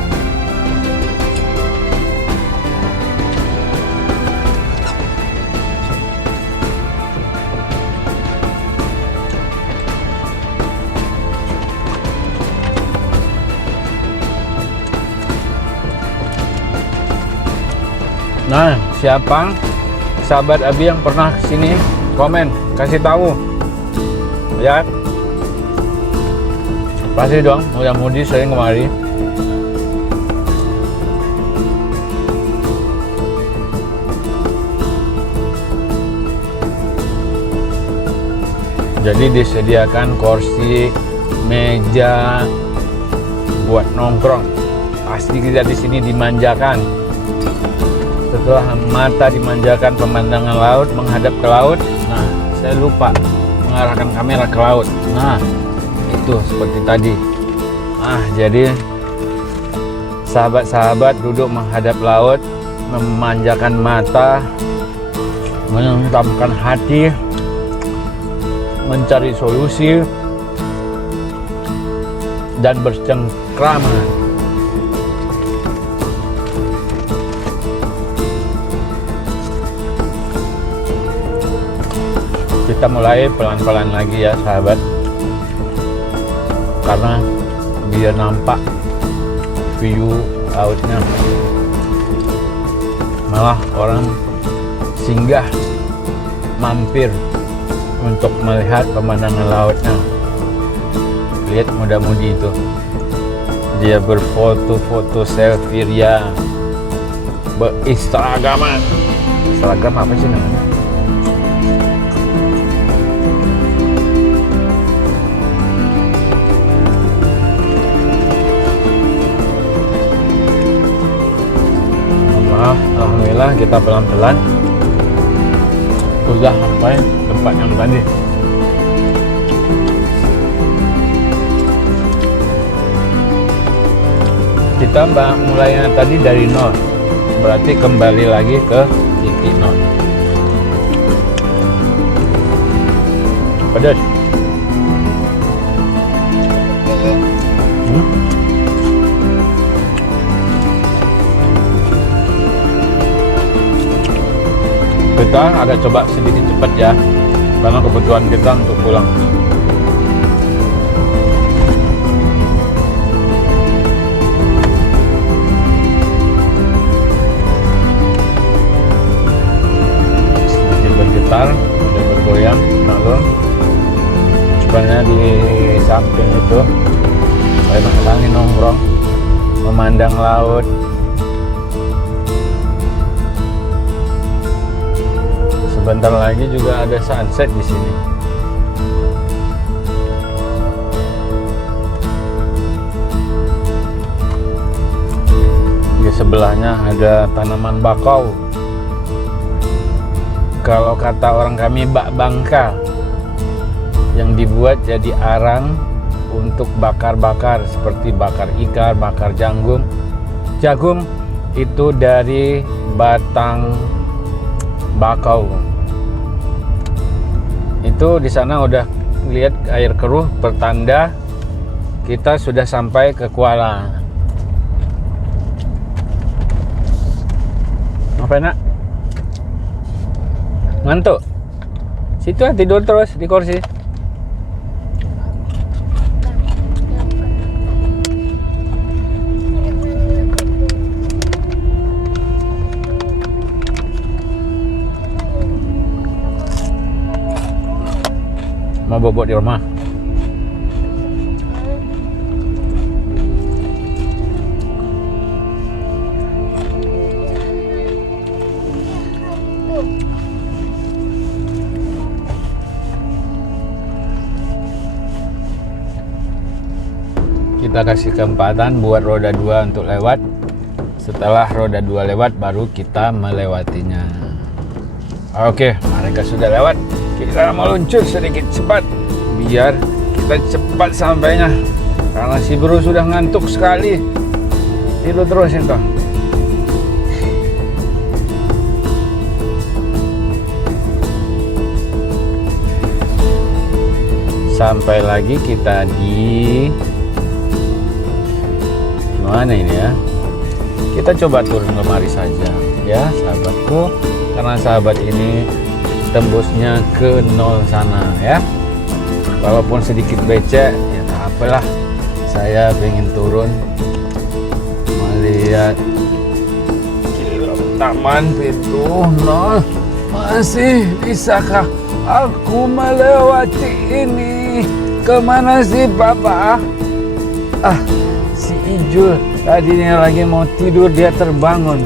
Nah, siapa sahabat Abi yang pernah kesini, komen, kasih tahu ya. Pasti dong, muda-mudi sering kemari. Jadi disediakan kursi, meja buat nongkrong. Pasti kita di sini dimanjakan. Setelah mata dimanjakan pemandangan laut, menghadap ke laut. Nah, saya lupa mengarahkan kamera ke laut. Nah, itu seperti tadi. Nah, jadi sahabat-sahabat duduk menghadap laut, memanjakan mata, menenangkan hati, mencari solusi, dan bercengkrama. Kita mulai pelan-pelan lagi ya sahabat, karena biar nampak view lautnya. Malah orang singgah mampir untuk melihat pemandangan lautnya. Lihat muda-mudi itu, dia berfoto-foto selfie ria, berinstagaman. Instagram apa sih namanya? Alhamdulillah kita pelan-pelan udah sampai tempat yang tadi. Kita mulainya tadi dari nol, berarti kembali lagi ke titik nol. Pedas. Kita agak coba sedikit cepat ya, karena kebutuhan kita untuk pulang. Sedikit bergetar, udah bergoyang, maklum. Sebenarnya di samping itu banyak sekali nongkrong, memandang laut. Sebentar lagi juga ada sunset di sini. Di sebelahnya ada tanaman bakau. Kalau kata orang kami, bak bangka, yang dibuat jadi arang untuk bakar-bakar, seperti bakar ikan, bakar jagung. Jagung itu dari batang bakau. Itu di sana udah lihat air keruh, pertanda kita sudah sampai ke Kuala. Apa nak? Ngantuk? Situ lah, tidur terus di kursi. Mau bobok di rumah. Kita kasih kesempatan buat roda 2 untuk lewat. Setelah roda 2 lewat, baru kita melewatinya. Oke, mereka sudah lewat. Kita meluncur sedikit cepat biar kita cepat sampainya, karena si bro sudah ngantuk sekali. Tidur terus itu. Sampai lagi kita di mana ini ya? Kita coba turun kemari saja ya sahabatku, karena sahabat ini tembusnya ke nol sana ya. Walaupun sedikit becek ya tak apalah, saya pengen turun melihat taman pintu nol. Masih bisakah aku melewati ini? Kemana sih Papa? Si Ijul tadinya lagi mau tidur, dia terbangun.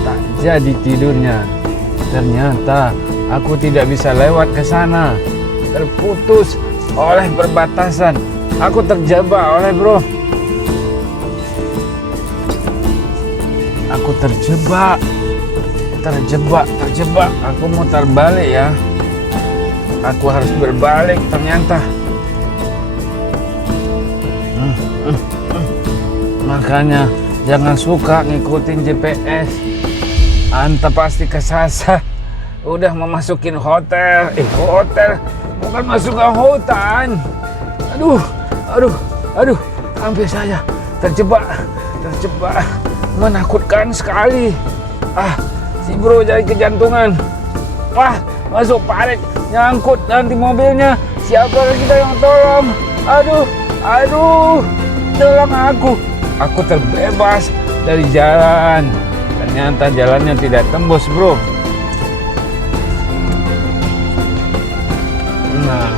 Tak jadi tidurnya. Ternyata aku tidak bisa lewat ke sana. Terputus oleh perbatasan. Aku terjebak oleh bro. Aku terjebak. Aku mutar balik ya. Aku harus berbalik ternyata. Makanya jangan suka ngikutin GPS. Anta pasti kesasar. Udah memasukin hotel. Hotel bukan masuk ke hutan. Aduh, hampir saja terjebak. Menakutkan sekali. Si bro jadi kejantungan. Masuk parit, nyangkut nanti mobilnya. Siapa kita yang tolong? Aduh, tolong aku. Aku terbebas dari jalan. Ternyata jalannya tidak tembus, bro. Nah,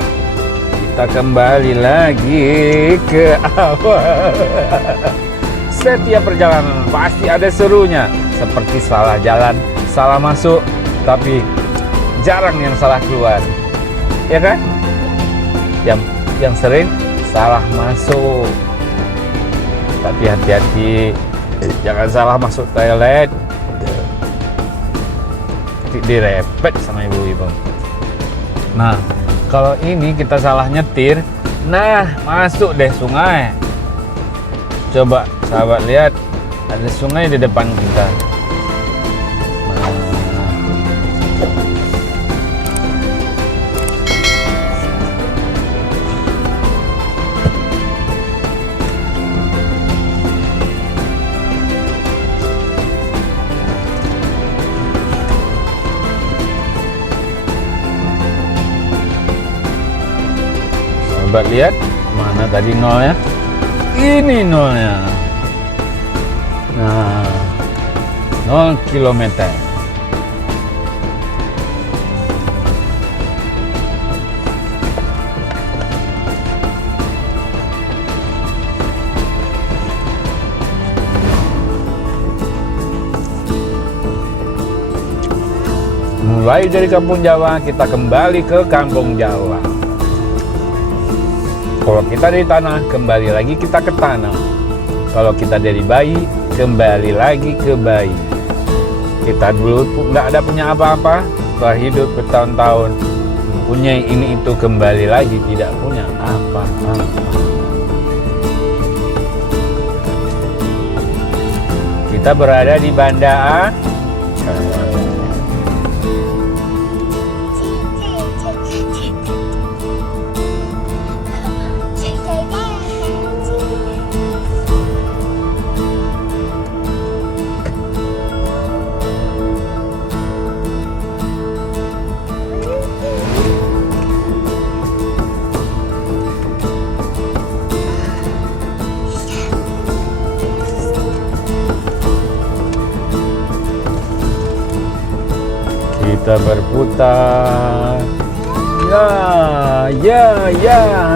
kita kembali lagi ke awal. Setiap perjalanan pasti ada serunya. Seperti salah jalan, salah masuk, tapi jarang yang salah keluar. Ya kan? Yang sering salah masuk. Tapi hati-hati, jangan salah masuk toilet. Direpet sama ibu-ibu. Nah, kalau ini kita salah nyetir, masuk deh sungai. Coba sahabat lihat, ada sungai di depan kita. Sahabat lihat, mana tadi nolnya? Ini nolnya. Nah, 0 kilometer. Mulai dari Kampung Jawa, kita kembali ke Kampung Jawa. Kalau kita dari tanah, kembali lagi kita ke tanah. Kalau kita dari bayi, kembali lagi ke bayi. Kita dulu nggak ada punya apa-apa, setelah hidup bertahun-tahun, mempunyai ini itu, kembali lagi tidak punya apa-apa. Kita berada di Banda kita berputar. Ya,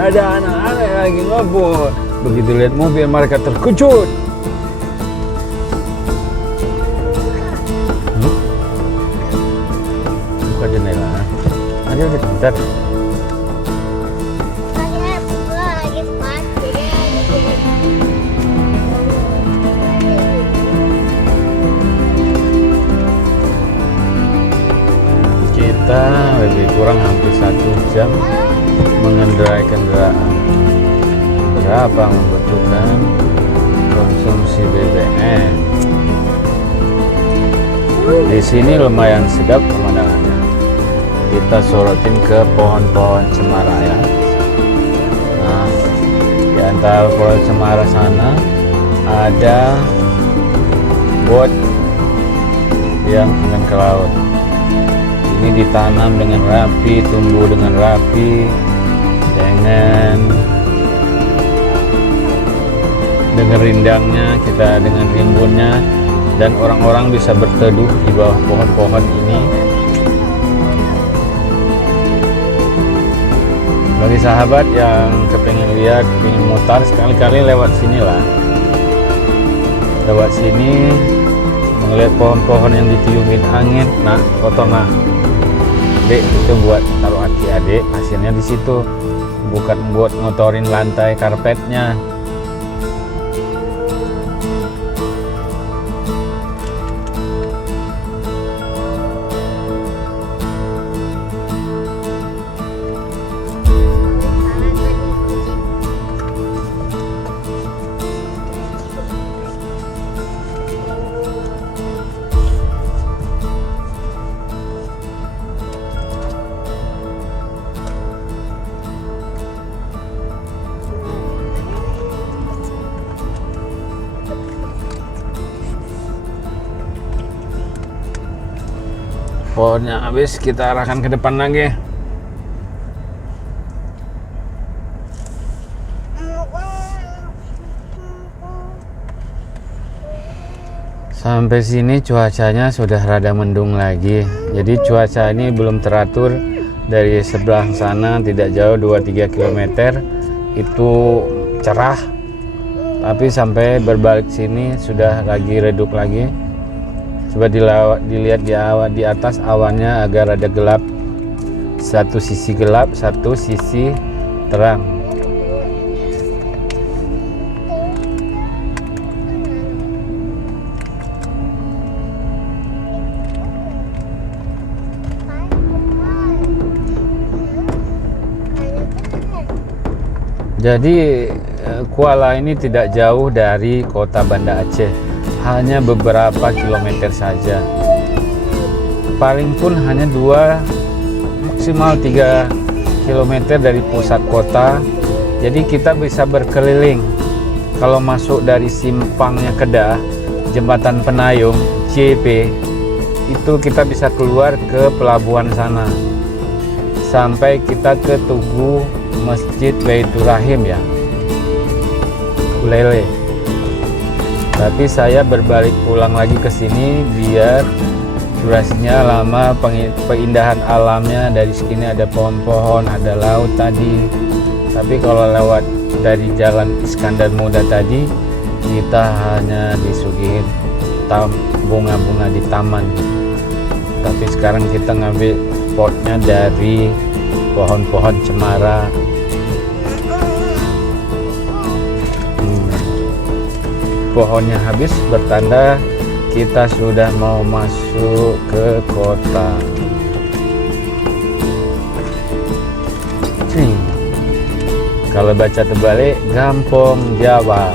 ada anak-anak lagi ngobrol. Begitu lihat mobil mereka terkejut. Buka jendela. Ada udah bentar. Kita lebih kurang hampir 1 jam mengendarai kendaraan. Berapa membutuhkan konsumsi BBM? Di sini lumayan sedap pemandangannya. Kita sorotin ke pohon-pohon cemara ya. Nah, di antara pohon cemara sana ada bot yang akan ke laut. Ini ditanam dengan rapi, tumbuh dengan rapi, dengan rindangnya, kita dengan rimbunnya, dan orang-orang bisa berteduh di bawah pohon-pohon ini. Bagi sahabat yang kepengen lihat, ingin mutar, sekali-kali lewat sini lah. Lewat sini melihat pohon-pohon yang ditiumin angin. Nah, foto nak. Dek, itu buat taruh hati adik, hasilnya di situ. Bukan buat ngotorin lantai karpetnya. Pohonnya habis, kita arahkan ke depan lagi. Sampai sini cuacanya sudah rada mendung lagi. Jadi cuaca ini belum teratur. Dari sebelah sana tidak jauh 2-3 km itu cerah. Tapi sampai berbalik sini sudah lagi redup lagi. Coba dilihat di atas awannya agak rada gelap. Satu sisi gelap, satu sisi terang. Jadi Kuala ini tidak jauh dari kota Banda Aceh, hanya beberapa kilometer saja. Paling pun hanya 2 maksimal 3 kilometer dari pusat kota. Jadi kita bisa berkeliling. Kalau masuk dari simpangnya Kedah, Jembatan Penayung, JP, itu kita bisa keluar ke pelabuhan sana. Sampai kita ke Tugu Masjid Baitur Rahim ya, Ulele. Tapi saya berbalik pulang lagi ke sini biar durasinya lama, keindahan alamnya. Dari sini ada pohon-pohon, ada laut tadi. Tapi kalau lewat dari jalan Iskandar Muda tadi, kita hanya disuguhin bunga-bunga di taman. Tapi sekarang kita ngambil spotnya dari pohon-pohon cemara. Pohonnya habis, bertanda kita sudah mau masuk ke kota. Kalau baca terbalik, Gampong Jawa.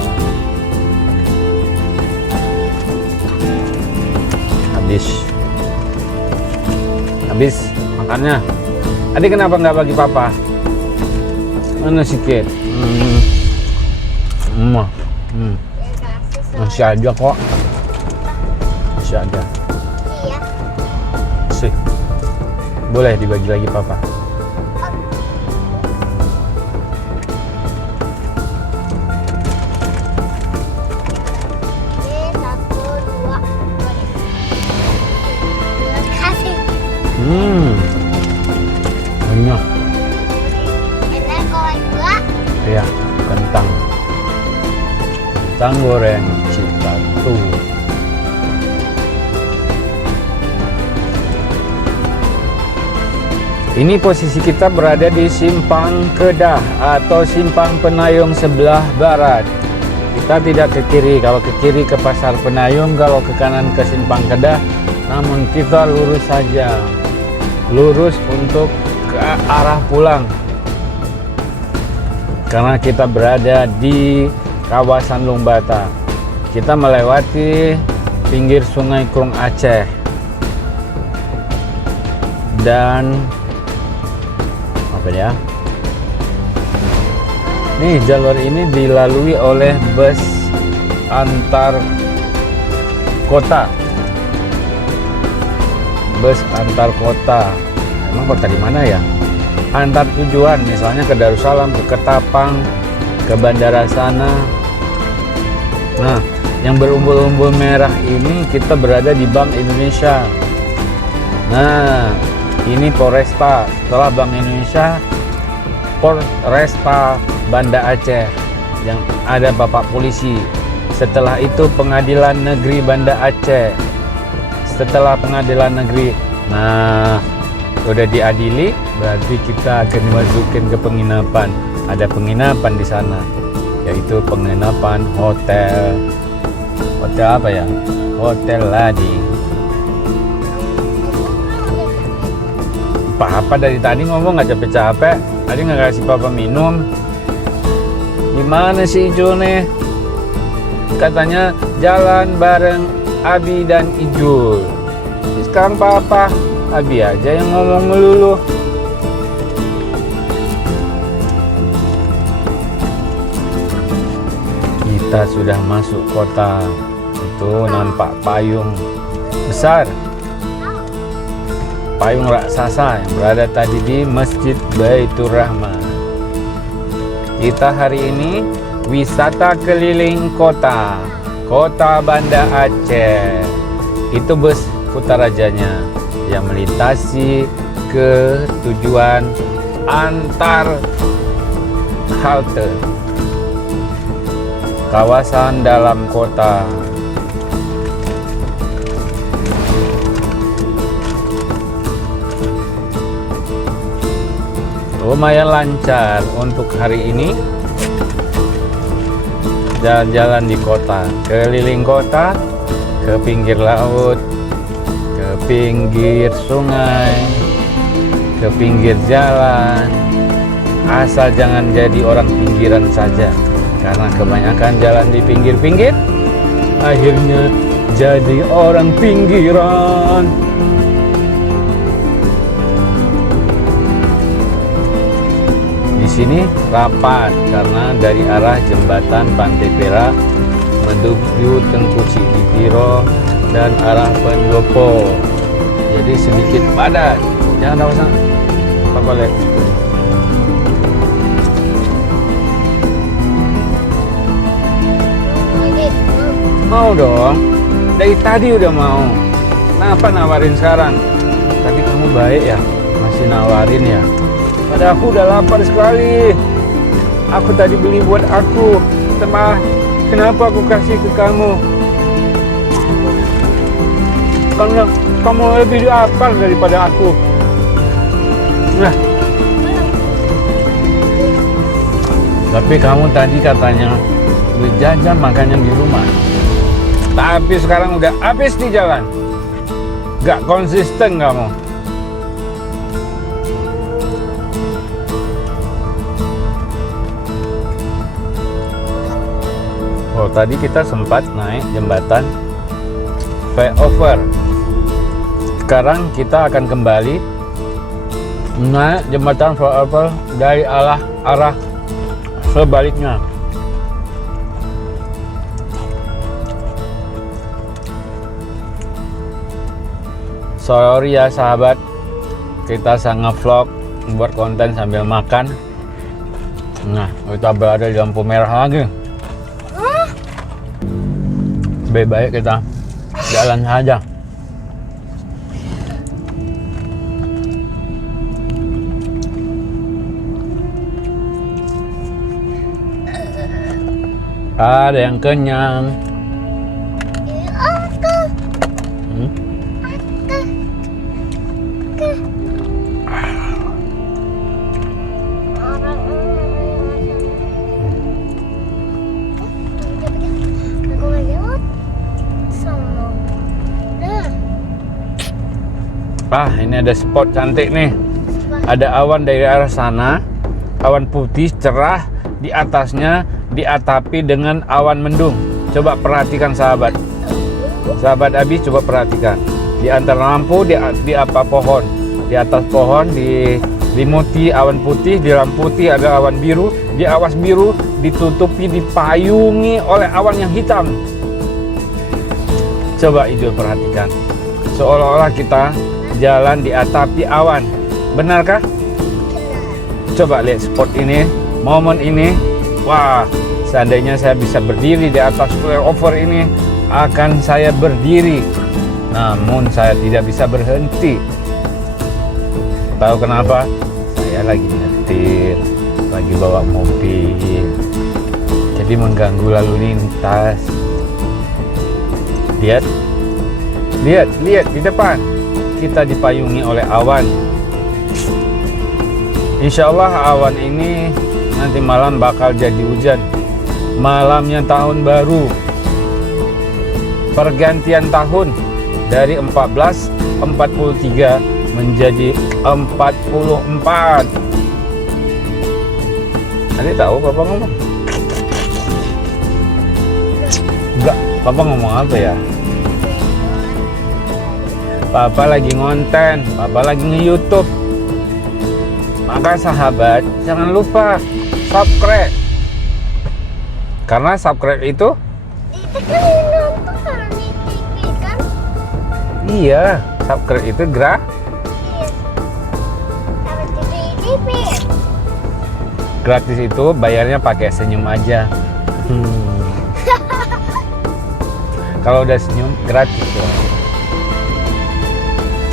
Habis makannya. Adik kenapa nggak bagi papa? Mana sikit? Masih ada kok. Masih ada. Iya. Sih. Boleh dibagi lagi papa. Banyak. Enak kau juga. Iya, kentang goreng Cipatu. Ini posisi kita berada di Simpang Kedah atau Simpang Penayung sebelah barat. Kita tidak ke kiri. Kalau ke kiri ke Pasar Penayung, kalau ke kanan ke Simpang Kedah. Namun kita lurus saja, lurus untuk ke arah pulang, karena kita berada di kawasan Lungbata. Kita melewati pinggir Sungai Krung Aceh, dan apa ya? Nih, jalur ini dilalui oleh bus antar kota. Bus antar kota. Emang kota di mana ya? Antar tujuan, misalnya ke Darussalam, ke Ketapang, ke bandara sana. Nah, yang berumbul-umbul merah ini kita berada di Bank Indonesia. Nah, ini Poresta. Setelah Bank Indonesia, Polresta Banda Aceh yang ada Bapak Polisi. Setelah itu Pengadilan Negeri Banda Aceh. Setelah Pengadilan Negeri, nah udah diadili, berarti kita akan dimasukin ke penginapan. Ada penginapan di sana, yaitu penginapan hotel apa ya? Hotel Ladi. Papa dari tadi ngomong nggak capek-capek, tadi nggak kasih papa minum. Gimana sih Ijo nih? Katanya jalan bareng Abi dan Ijul. Sekarang papa, Abi aja yang ngomong melulu. Kita sudah masuk kota. Itu nampak payung besar, payung raksasa yang berada tadi di Masjid Baitur Rahman. Kita hari ini wisata keliling kota Banda Aceh. Itu bus Kutarajanya yang melintasi ke tujuan antar halte kawasan dalam kota. Lumayan lancar untuk hari ini. Jalan-jalan di kota, keliling kota, ke pinggir laut, ke pinggir sungai, ke pinggir jalan. Asal jangan jadi orang pinggiran saja, karena kebanyakan jalan di pinggir-pinggir akhirnya jadi orang pinggiran. Di sini rapat karena dari arah jembatan Pantai Perak menuju Tengku Cikipiro dan arah Pendopo. Jadi sedikit padat. Jangan tahu sana. Papa lihat. Mau dong. Dari tadi udah mau. Kenapa nawarin sekarang? Tadi kamu baik ya, masih nawarin ya. Padahal aku udah lapar sekali. Aku tadi beli buat aku. Kenapa aku kasih ke kamu? Karena kamu lebih lapar daripada aku. Nah. Tapi kamu tadi katanya beli jajan makannya di rumah. Tapi sekarang udah habis di jalan. Gak konsisten kamu. Oh, tadi kita sempat naik jembatan flyover. Sekarang kita akan kembali naik jembatan flyover dari arah sebaliknya. Sorry ya sahabat, kita sangat vlog buat konten sambil makan. Nah, kita berada di lampu merah lagi. Lebih baik kita jalan saja. Ada yang kenyang. Ini ada spot cantik nih. Ada awan dari arah sana, awan putih cerah, di atasnya diatapi dengan awan mendung. Coba perhatikan sahabat Abi, coba perhatikan. Di antara lampu di apa pohon, di atas pohon dilimuti awan putih, di lampu putih ada awan biru, di awas biru ditutupi, dipayungi oleh awan yang hitam. Coba Idul perhatikan, seolah-olah kita jalan diatapi awan. Benarkah? Coba lihat spot ini, momen ini. Wah, seandainya saya bisa berdiri di atas flyover ini, akan saya berdiri. Namun saya tidak bisa berhenti. Tahu kenapa? Saya lagi nyetir. lagi bawa mobil, jadi mengganggu lalu lintas. Lihat di depan, kita dipayungi oleh awan. Insya Allah awan ini nanti malam bakal jadi hujan. Malamnya tahun baru, pergantian tahun dari 1443 menjadi 44. Nanti tahu Papa ngomong? Enggak, Papa ngomong apa ya? Papa lagi ngonten, Papa lagi nge-YouTube. Maka sahabat, jangan lupa subscribe. Karena subscribe itu Itu kan nonton kalau di TV kan? iya, subscribe itu gratis. Sama TV. Gratis itu bayarnya pakai senyum aja. Kalau udah senyum gratis ya.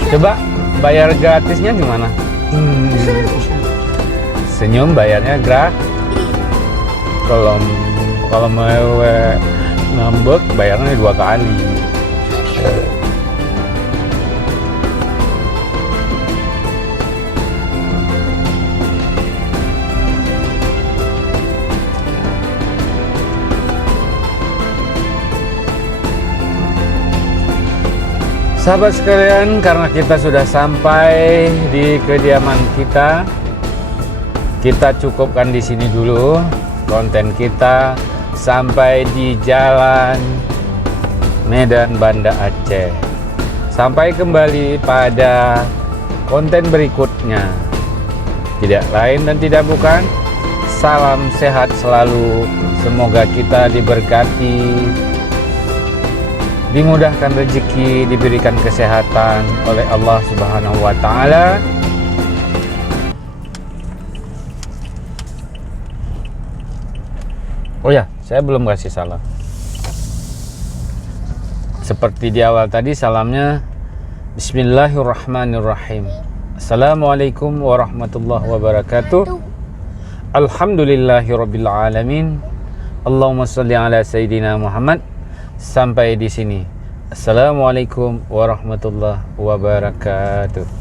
Coba bayar gratisnya gimana? Senyum bayarnya gratis. Kalau mau ngambek bayarnya 2 kali. Sahabat sekalian, karena kita sudah sampai di kediaman kita cukupkan di sini dulu konten kita sampai di Jalan Medan Banda Aceh. Sampai kembali pada konten berikutnya. Tidak lain dan tidak bukan, salam sehat selalu. Semoga kita diberkati, dimudahkan rezeki, diberikan kesehatan oleh Allah Subhanahu wa taala. Oh ya, saya belum kasih salam. Seperti di awal tadi salamnya Bismillahirrahmanirrahim. Assalamualaikum warahmatullahi wabarakatuh. Alhamdulillahirabbil alamin. Allahumma shalli ala sayyidina Muhammad. Sampai di sini. Assalamualaikum warahmatullahi wabarakatuh.